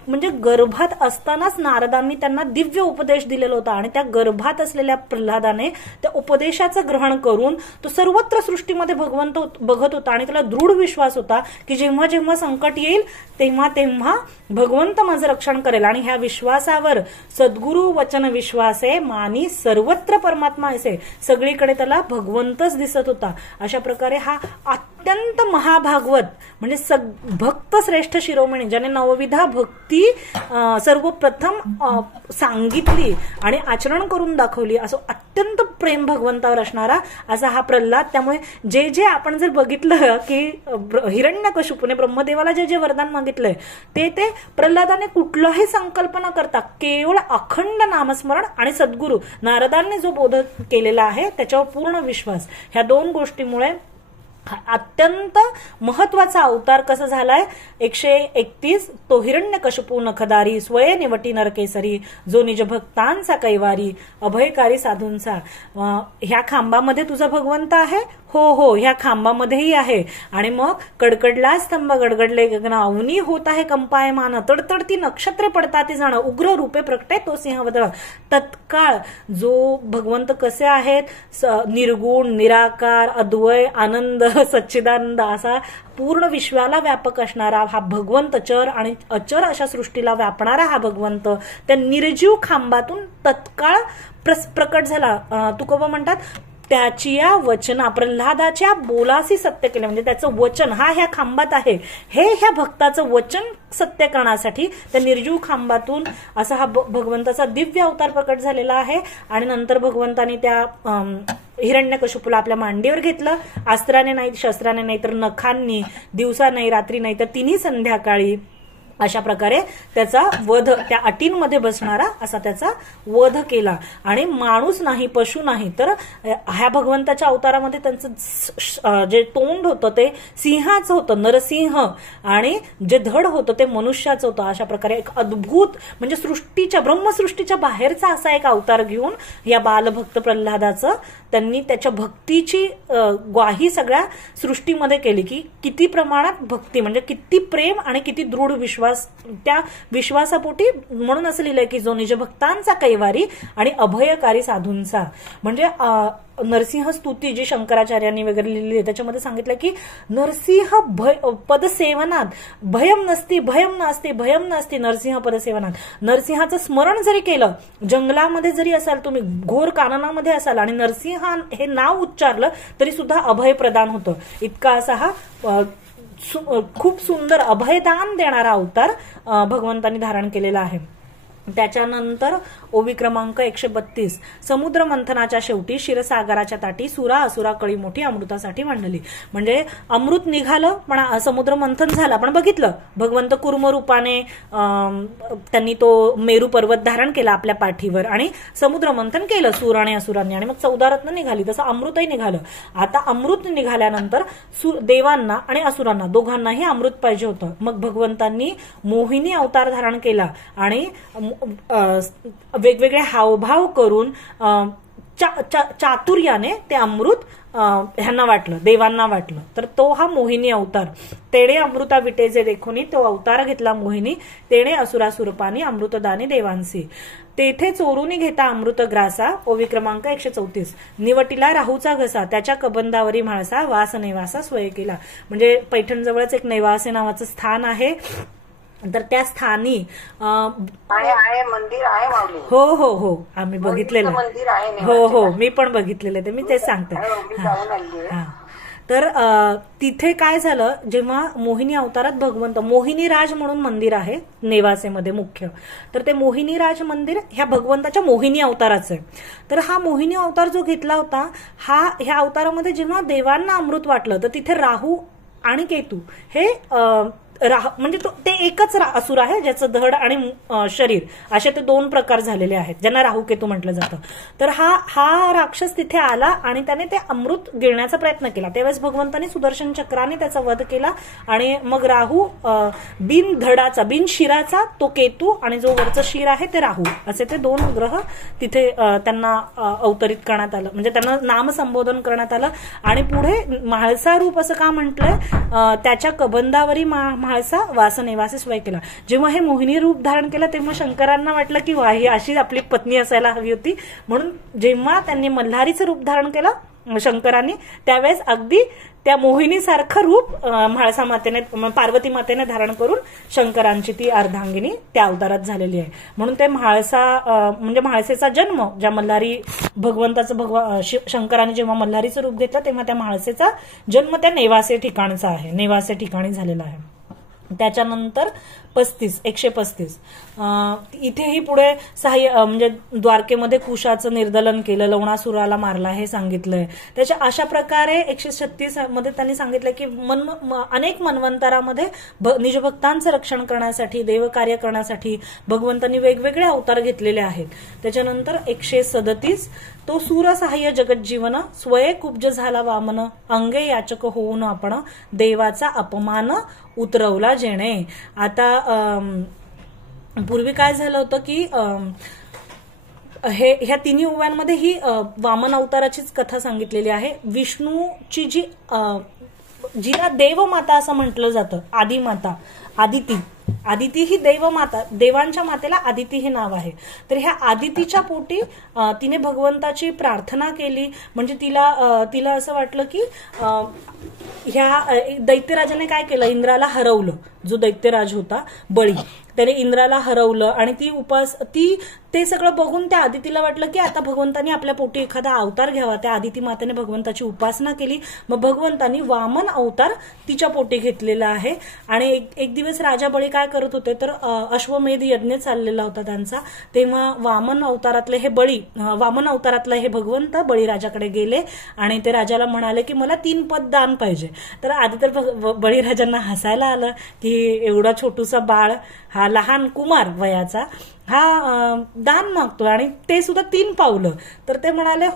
म्हणजे गर्भात असतानाच नारदांनी त्यांना दिव्य उपदेश दिलेला होता. आणि त्या गर्भात असलेल्या प्रल्हादाने त्या उपदेशाचं ग्रहण करून तो सर्वत्र सृष्टीमध्ये भगवंत बघत होता आणि त्याला दृढ विश्वास होता की जेव्हा जेव्हा संकट येईल तेव्हा तेव्हा भगवंत माझं रक्षण करेल. आणि ह्या विश्वासावर सद्गुरु वचन विश्वासे मानी सर्वत्र परमात्मा असे, सगळीकडे त्याला भगवंतच दिसत होता. अशा प्रकारे हा अत्यंत महाभागवत म्हणजे भक्त श्रेष्ठ शिरोमणी, ज्याने नवविधा भक्ती सर्वप्रथम सांगितली आणि आचरण करून दाखवली, असं अत्यंत प्रेम भगवंतावर असणारा असा हा प्रल्हाद. त्यामुळे जे आपण जर बघितलं की हिरण्यकशिपूने ब्रह्मदेवाला जे वरदान मागितलंय ते प्रल्हादाने कुठलाही संकल्प न करता केवळ अखंड नामस्मरण आणि सद्गुरु नारदांनी जो बोध केलेला आहे त्याच्यावर पूर्ण विश्वास, ह्या दोन गोष्टीमुळे अत्यंत महत्वाचा अवतार कसा झालाय. 131 तो हिरण्यकशिपू नखदारी, स्वये निवटी नरकेसरी, जो निज भक्तांचा कैवारी, अभयकारी साधूंचा. ह्या खांबामध्ये तुझा भगवंत आहे, हो हो, ह्या खांबामध्येही आहे. आणि मग कडकडला स्तंभ गडगडले गगन, अवनी होत आहे कंपायमान, तडतडती नक्षत्रे पडताती जाणं, उग्र रूपे प्रकटे तो सिंहवदळ. तत्काळ जो भगवंत कसे आहेत, निर्गुण, निराकार, अद्वय, आनंद, सच्चिदानंद असा पूर्ण विश्वाला व्यापक असणारा हा भगवंत, चर आणि अचर अशा सृष्टीला व्यापणारा हा भगवंत त्या निर्जीव खांबातून तत्काळ प्रकट झाला. तुकोबा म्हणतात त्याची या वचना, प्रल्हादाच्या बोलासी सत्य केले, म्हणजे त्याचं वचन हा ह्या खांबात आहे, हे ह्या भक्ताचं वचन सत्य करण्यासाठी त्या निर्जीव खांबातून असा हा भगवंताचा दिव्य अवतार प्रकट झालेला आहे. आणि नंतर भगवंतानी त्या हिरण्यकशिपूला आपल्या मांडीवर घेतलं, अस्त्राने नाही, शस्त्राने नाही, तर नखांनी, दिवसा नाही, रात्री नाही, तर तिन्ही संध्याकाळी अशा प्रकारे त्याचा वध, त्या अटींमध्ये बसणारा असा त्याचा वध केला. आणि माणूस नाही, पशु नाही, तर ह्या भगवंताच्या अवतारामध्ये त्यांचं जे तोंड होतं ते सिंहाचं होतं, नरसिंह, आणि जे धड होतं ते मनुष्याचं होतं. अशा प्रकारे एक अद्भुत, म्हणजे सृष्टीच्या, ब्रह्मसृष्टीच्या बाहेरचा असा एक अवतार घेऊन या बालभक्त प्रल्हादाचं त्यांनी त्याच्या भक्तीची ग्वाही सगळ्या सृष्टीमध्ये केली, की किती प्रमाणात भक्ती, म्हणजे किती प्रेम आणि किती दृढ विश्वास, त्या विश्वासापोटी. म्हणून असं लिहिलंय की जो निज भक्तांचा कैवारी आणि अभयकारी साधूंचा. म्हणजे नरसिंह स्तुती जी शंकराचार्यांनी वगैरे लिहिली आहे त्याच्यामध्ये सांगितलं की नरसिंह पदसेवनात भयम नसती, भयम नास्ती, भयम नास्ती नरसिंह पदसेवनात. नरसिंहाचं स्मरण जरी केलं, जंगलामध्ये जरी असाल तुम्ही, घोर काननामध्ये असाल आणि नरसिंह हे नाव उच्चारलं तरी सुद्धा अभय प्रदान होतं. इतका असा हा खूप सुंदर अभयदान देणारा अवतार भगवंतांनी धारण केलेला आहे. त्याच्यानंतर ओवी क्रमांक 132, समुद्र मंथनाच्या शेवटी क्षीरसागराच्या ताटी सुरा असुरा कळी मोठी अमृतासाठी मांडली. म्हणजे अमृत निघालं पण समुद्र मंथन झालं. आपण बघितलं भगवंत कुर्म रूपाने त्यांनी तो मेरू पर्वत धारण केला आपल्या पाठीवर आणि समुद्र मंथन केलं सूर आणि असुरांनी, आणि मग 14 रत्न निघाली. तसं अमृतही निघालं. आता अमृत निघाल्यानंतर देवांना आणि असुरांना दोघांनाही अमृत पाहिजे होतं. मग भगवंतांनी मोहिनी अवतार धारण केला आणि वेगवेगळे हावभाव करून चातुर्याने ते अमृत ह्यांना वाटलं, देवांना वाटलं. तर तो हा मोहिनी अवतार. तेणे अमृता विटेजे देखोनी, तो अवतार घेतला मोहिनी. तेणे असुरासुरपानी अमृतदानी देवांसी. तेथे चोरूनी घेता अमृत ग्रासा. ओवी क्रमांक 134, निवटीला राहूचा घसा, त्याच्या कबंदावरी म्हाळसा, वास नेवासा स्वय केला. म्हणजे पैठण जवळच एक नेवासे नावाचं स्थान आहे. तर त्या स्थानी मंदिर आहे माऊली. हो हो हो, आम्ही बघितलेलं मंदिर आहे. हो हो, मी पण बघितलेलं ते, मी तेच सांगते. तर तिथे काय झालं, जेव्हा मोहिनी अवतारात भगवंत, मोहिनी राज म्हणून मंदिर आहे नेवासेमध्ये मुख्य, तर ते मोहिनी राज मंदिर ह्या भगवंताच्या मोहिनी अवताराचं आहे. तर हा मोहिनी अवतार जो घेतला होता, ह्या अवतारामध्ये जेव्हा देवांना अमृत वाटलं तर तिथे राहू आणि केतू हे म्हणजे ते एकच असुर आहे ज्याचं धड आणि शरीर असे ते 2 प्रकार झालेले आहेत, ज्यांना राहूकेतू म्हटलं जातं. तर हा राक्षस तिथे आला आणि त्याने ते अमृत गिळण्याचा प्रयत्न केला. त्यावेळेस भगवंतांनी सुदर्शन चक्राने त्याचा वध केला आणि मग राहू बिन धडाचा, बिन शिराचा तो केतू आणि जो वरचं शिर आहे ते राहू, असे ते 2 ग्रह तिथे त्यांना अवतरित करण्यात आलं, म्हणजे त्यांना नामसंबोधन करण्यात आलं. आणि पुढे म्हाळसा रूप असं का म्हटलंय, त्याच्या कबंदावरी म्हाळसा वासनेवासे स्वय केला. जेव्हा हे मोहिनी रूप धारण केलं तेव्हा शंकरांना वाटलं की वा, ही अशी आपली पत्नी असायला हवी होती. म्हणून जेव्हा त्यांनी मल्हारीचं रूप धारण केलं शंकरांनी, त्यावेळेस अगदी त्या मोहिनीसारखं रूप म्हाळसा मातेने, पार्वती मातेने धारण करून शंकरांची ती अर्धांगिनी त्या अवतारात झालेली आहे. म्हणून ते म्हाळसा, म्हणजे म्हाळसेचा जन्म, ज्या मल्हारी भगवंताचं शंकराने जेव्हा मल्हारीचं रूप घेतलं तेव्हा त्या म्हाळसेचा जन्म त्या नेवासे ठिकाणचा आहे, नेवासे ठिकाणी झालेला आहे. त्याच्यानंतर 135 इथेही पुढे म्हणजे द्वारकेमध्ये कुशाचं निर्दलन केलं, लवणासुराला मारला हे सांगितलंय. त्याच्या अशा प्रकारे 136 मध्ये त्यांनी सांगितलं की अनेक मन्वंतरामध्ये निजभक्तांचं रक्षण करण्यासाठी, देवकार्य करण्यासाठी भगवंतांनी वेगवेगळे अवतार घेतलेले आहेत. त्याच्यानंतर 137, तो सूरसहाय्य जगज्जीवन, स्वये कुब्ज झाला वामन, अंगे याचक होऊन आपण, देवाचा अपमान उतरवला जेणे. आता पूर्वी काय झालं होतं की ह्या तिन्ही ओव्यांमध्ये ही वामन अवताराचीच कथा सांगितलेली आहे. विष्णूची जिला देवमाता असं म्हटलं जातं, आदिमाता, आदिती ही देवमाता, देवांच्या मातेला आदिती हे नाव आहे. तर ह्या आदितीच्या पोटी तिने भगवंताची प्रार्थना केली. म्हणजे तिला असं वाटलं की ह्या दैत्यराजाने काय केलं, इंद्राला हरवलं. जो दैत्यराज होता बळी, त्याने इंद्राला हरवलं आणि ते सगळं बघून त्या आदितीला वाटलं की आता भगवंतानी आपल्या पोटी एखादा अवतार घ्यावा. त्या आदिती मातेने भगवंताची उपासना केली. मग भगवंतानी वामन अवतार तिच्या पोटी घेतलेला आहे. आणि एक दिवस राजा बळी काय करत होते, तर अश्वमेध यज्ञ चाललेला होता त्यांचा. तेव्हा वामन अवतारातले हे भगवंत बळीराजाकडे गेले आणि ते राजाला म्हणाले की मला 3 पद दान पाहिजे. तर आधी तर बळीराजांना हसायला आलं की एवढा छोटूसा बाळ, हा लहान कुमार वयाचा, हा दान मागतोय आणि ते सुद्धा 3 पावलं. तर ते म्हणाले,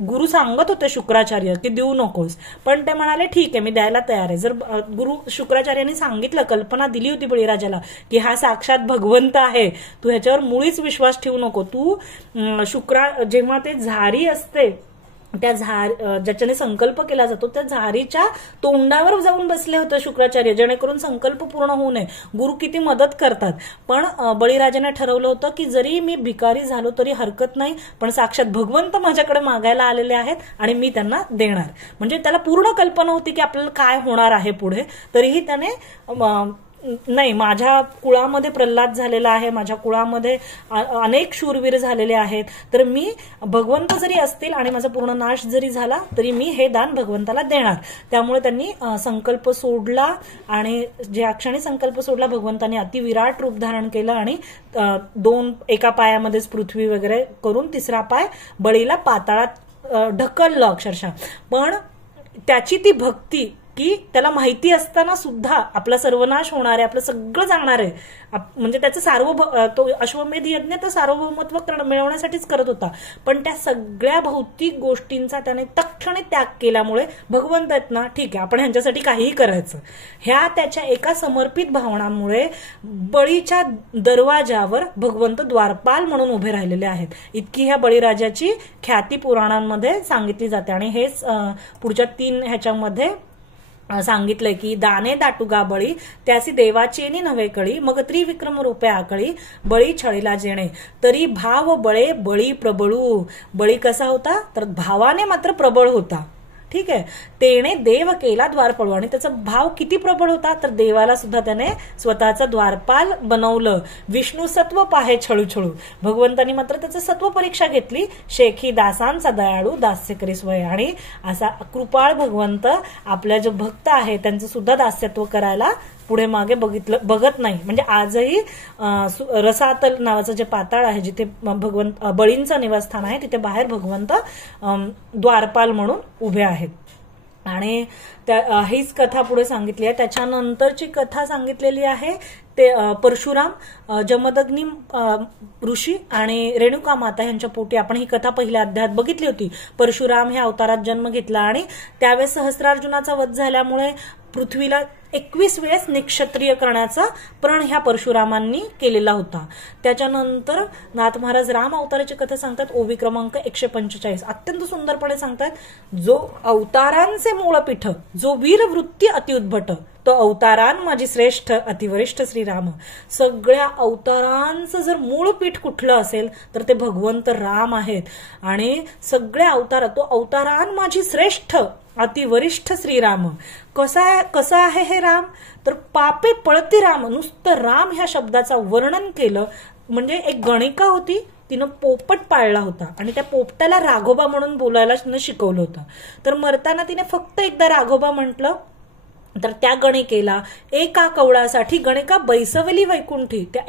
गुरु सांगत होते शुक्राचार्य की देऊ नकोस, पण ते म्हणाले ठीक आहे मी द्यायला तयार आहे. जर गुरु शुक्राचार्यांनी सांगितलं, कल्पना दिली होती बळीराजाला की हा साक्षात भगवंत आहे, तू ह्याच्यावर मुळीच विश्वास ठेवू नको. तू जेव्हा ते झारी असते, त्या ज्याच्याने संकल्प केला जातो त्या झारीच्या तोंडावर जाऊन बसले होते शुक्राचार्य, जेणेकरून संकल्प पूर्ण होऊ नये. गुरु किती मदत करतात. पण बळीराजाने ठरवलं होतं की जरी मी भिकारी झालो तरी हरकत नाही, पण साक्षात भगवंत माझ्याकडे मागायला आलेले आहेत आणि मी त्यांना देणार. म्हणजे त्याला पूर्ण कल्पना होती की आपल्याला काय होणार आहे पुढे. तरीही त्याने नाही, माझ्या कुळामध्ये प्रल्हाद झालेला आहे, माझ्या कुळामध्ये अनेक शूरवीर झालेले आहेत, तर मी भगवंत जरी असतील आणि माझा पूर्ण नाश जरी झाला तरी मी हे दान भगवंताला देणार. त्यामुळे त्यांनी संकल्प सोडला आणि ज्या क्षणी संकल्प सोडला भगवंतांनी अतिविराट रूप धारण केलं आणि एका पायामध्येच पृथ्वी वगैरे करून 3रा पाय बळीला पाताळात ढकललं अक्षरशः. पण त्याची ती भक्ती की त्याला माहिती असताना सुद्धा आपला सर्वनाश होणार आहे, आपलं सगळं जाणार आहे. म्हणजे त्याचं तो अश्वमेध यज्ञ तर सार्वभौमत्व मिळवण्यासाठीच करत होता, पण त्या सगळ्या भौतिक गोष्टींचा त्याने तत्क्षणी त्याग केल्यामुळे भगवंत आहेत ना, ठीक आहे आपण ह्यांच्यासाठी काहीही करायचं, ह्या त्याच्या एका समर्पित भावनांमुळे बळीच्या दरवाजावर भगवंत द्वारपाल म्हणून उभे राहिलेले आहेत. इतकी ह्या बळीराजाची ख्याती पुराणांमध्ये सांगितली जाते. आणि हेच पुढच्या 3 ह्याच्यामध्ये सांगितलंय की दाने दाटुगा बळी त्यासी देवाची नव्हे कळी, मग त्रिविक्रम रूपे आकळी बळी छळीला जेणे तरी भाव बळे बळी प्रबळू. बळी कसा होता, तर भावाने मात्र प्रबळ होता. ठीक आहे, तेने देव केला द्वारपाळ. आणि त्याचा भाव किती प्रबळ होता, तर देवाला सुद्धा त्याने स्वतःचा द्वारपाल बनवलं. विष्णू सत्व पाहे छळू छळू, भगवंतानी मात्र त्याचं सत्व परीक्षा घेतली. शेखी दासांचा दयाळू दास्य करी स्वय. आणि असा कृपाळ भगवंत आपल्या जो भक्त आहे त्यांचं सुद्धा दास्यत्व करायला पुढे मागे बघत नाही. म्हणजे आजही रसातल नावाचं जे पाताळ आहे, जिथे बळींचं निवासस्थान आहे, तिथे बाहेर भगवंत द्वारपाल म्हणून उभे आहेत. आणि हीच कथा पुढे सांगितली आहे. त्याच्यानंतरची कथा सांगितलेली आहे ते परशुराम, जमदग्नी ऋषी आणि रेणुका माता यांच्या पोटी. आपण ही कथा पहिल्या अध्यायात बघितली होती. परशुराम हे अवतारात जन्म घेतला आणि त्यावेळेस सहस्रार्जुनाचा वध झाल्यामुळे पृथ्वीला 21 वेळेस निक्षत्रिय करण्याचा प्रण ह्या परशुरामांनी केलेला होता. त्याच्यानंतर नाथ महाराज राम अवताराची कथा सांगतात, ओवी क्रमांक 145. अत्यंत सुंदरपणे सांगतात, जो अवतारांचे मूळ पीठ, जो वीर वृत्ती अतिउद्भट, तो अवतारान माझी श्रेष्ठ अतिवरिष्ठ श्रीराम. सगळ्या अवतारांचं जर मूळ पीठ कुठलं असेल तर ते भगवंत राम आहेत. आणि सगळ्या तो अवतारान माझी श्रेष्ठ अतिवरिष्ठ श्रीराम. कसं आहे हे राम, तर पापे पळती राम. नुसतं राम ह्या शब्दाचं वर्णन केलं म्हणजे एक गणिका होती, तिनं पोपट पाळला होता आणि त्या पोपटाला राघोबा म्हणून बोलायला तिनं शिकवलं होतं. तर मरताना तिने फक्त एकदा राघोबा म्हटलं, तर त्या गणिकेला एका कवळासाठी गणिका बैसवली वैकुंठी. त्या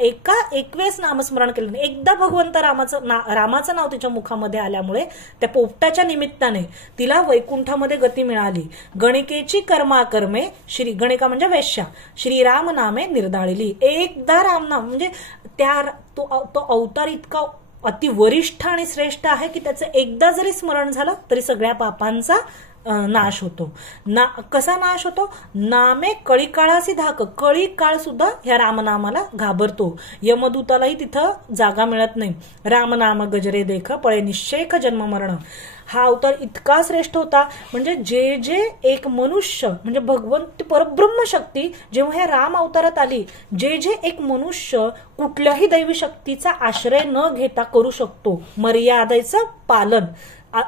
एकवेळेस नामस्मरण केलं. एकदा भगवंत रामाचं नाव तिच्या मुखामध्ये आल्यामुळे त्या पोपटाच्या निमित्ताने तिला वैकुंठामध्ये गती मिळाली. गणिकेची कर्माकर्मे गणिका म्हणजे वेश्या, श्रीराम नामे निर्दाळिली. एकदा रामनाम म्हणजे तो अवतार इतका अतिवरिष्ठ आणि श्रेष्ठ आहे की त्याचं एकदा जरी स्मरण झालं तरी सगळ्या पापांचा नाश होतो. कसा नाश होतो? नामे कळीकाळासी धाक, कळी काळ सुद्धा ह्या रामनामाला घाबरतो. यमदूतालाही तिथं जागा मिळत नाही. रामनाम गजरे देख पळे निश्चेख जन्म मरण. हा अवतार इतका श्रेष्ठ होता, म्हणजे जे जे एक मनुष्य म्हणजे भगवंत परब्रह्म शक्ती जेव्हा ह्या राम अवतारात आली, जे जे एक मनुष्य कुठल्याही दैवी शक्तीचा आश्रय न घेता करू शकतो, मर्यादेचं पालन,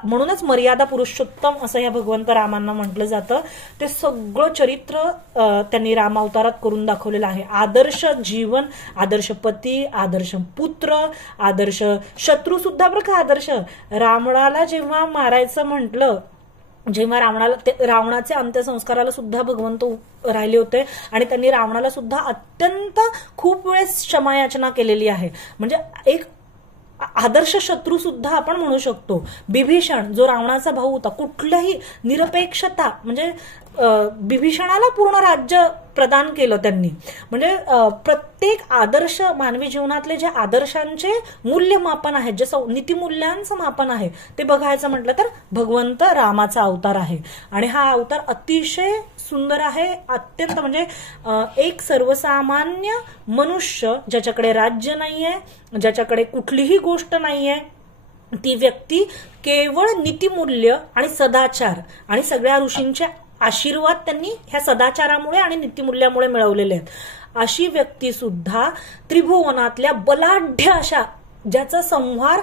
म्हणूनच मर्यादा पुरुषोत्तम असं या भगवंत रामांना म्हटलं जातं. ते सगळं चरित्र त्यांनी राम अवतारात करून दाखवलेलं आहे. आदर्श जीवन, आदर्श पती, आदर्श पुत्र, आदर्श शत्रू सुद्धा बरं का आदर्श. रावणाला जेव्हा मारायचं म्हटलं, जेव्हा रावणाचे अंत्यसंस्काराला सुद्धा भगवंत राहिले होते आणि त्यांनी रावणाला सुद्धा अत्यंत खूप वेळेस क्षमायाचना केलेली आहे. म्हणजे एक आदर्श शत्रू सुद्धा आपण म्हणू शकतो. बिभीषण जो रावणाचा भाऊ होता, कुठल्याही निरपेक्षता म्हणजे बिभीषणाला पूर्ण राज्य प्रदान केलं त्यांनी. म्हणजे प्रत्येक आदर्श मानवी जीवनातले जे आदर्शांचे मूल्यमापन आहे, जे नीतिमूल्यांचं मापन आहे, ते बघायचं म्हटलं तर भगवंत रामाचा अवतार आहे. आणि हा अवतार अतिशय सुंदर आहे. अत्यंत म्हणजे एक सर्वसामान्य मनुष्य ज्याच्याकडे राज्य नाहीये, ज्याच्याकडे कुठलीही गोष्ट नाहीये, ती व्यक्ती केवळ नीतिमूल्य आणि सदाचार आणि सगळ्या ऋषींचे आशीर्वाद त्यांनी ह्या सदाचारामुळे आणि नीतिमूल्यामुळे मिळवलेले आहेत. अशी व्यक्ती सुद्धा त्रिभुवनातल्या बलाढ्य अशा, ज्याचा संहार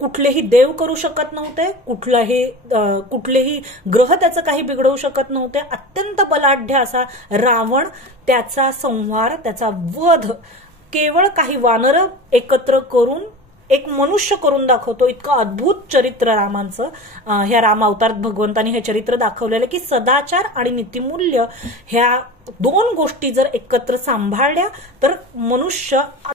कुठलेही देव करू शकत नव्हते, कुठलेही ग्रह त्याचं काही बिघडवू शकत नव्हते, अत्यंत बलाढ्य असा रावण, त्याचा संहार, त्याचा वध केवळ काही वानर एकत्र करून एक मनुष्य करून दाखवतो. इतकं अद्भुत चरित्र रामांचं ह्या राम अवतारात भगवंतांनी हे चरित्र दाखवलेलं की सदाचार आणि नीतिमूल्य ह्या दोन गोष्टी जर एकत्र सांभाळल्या तर मनुष्य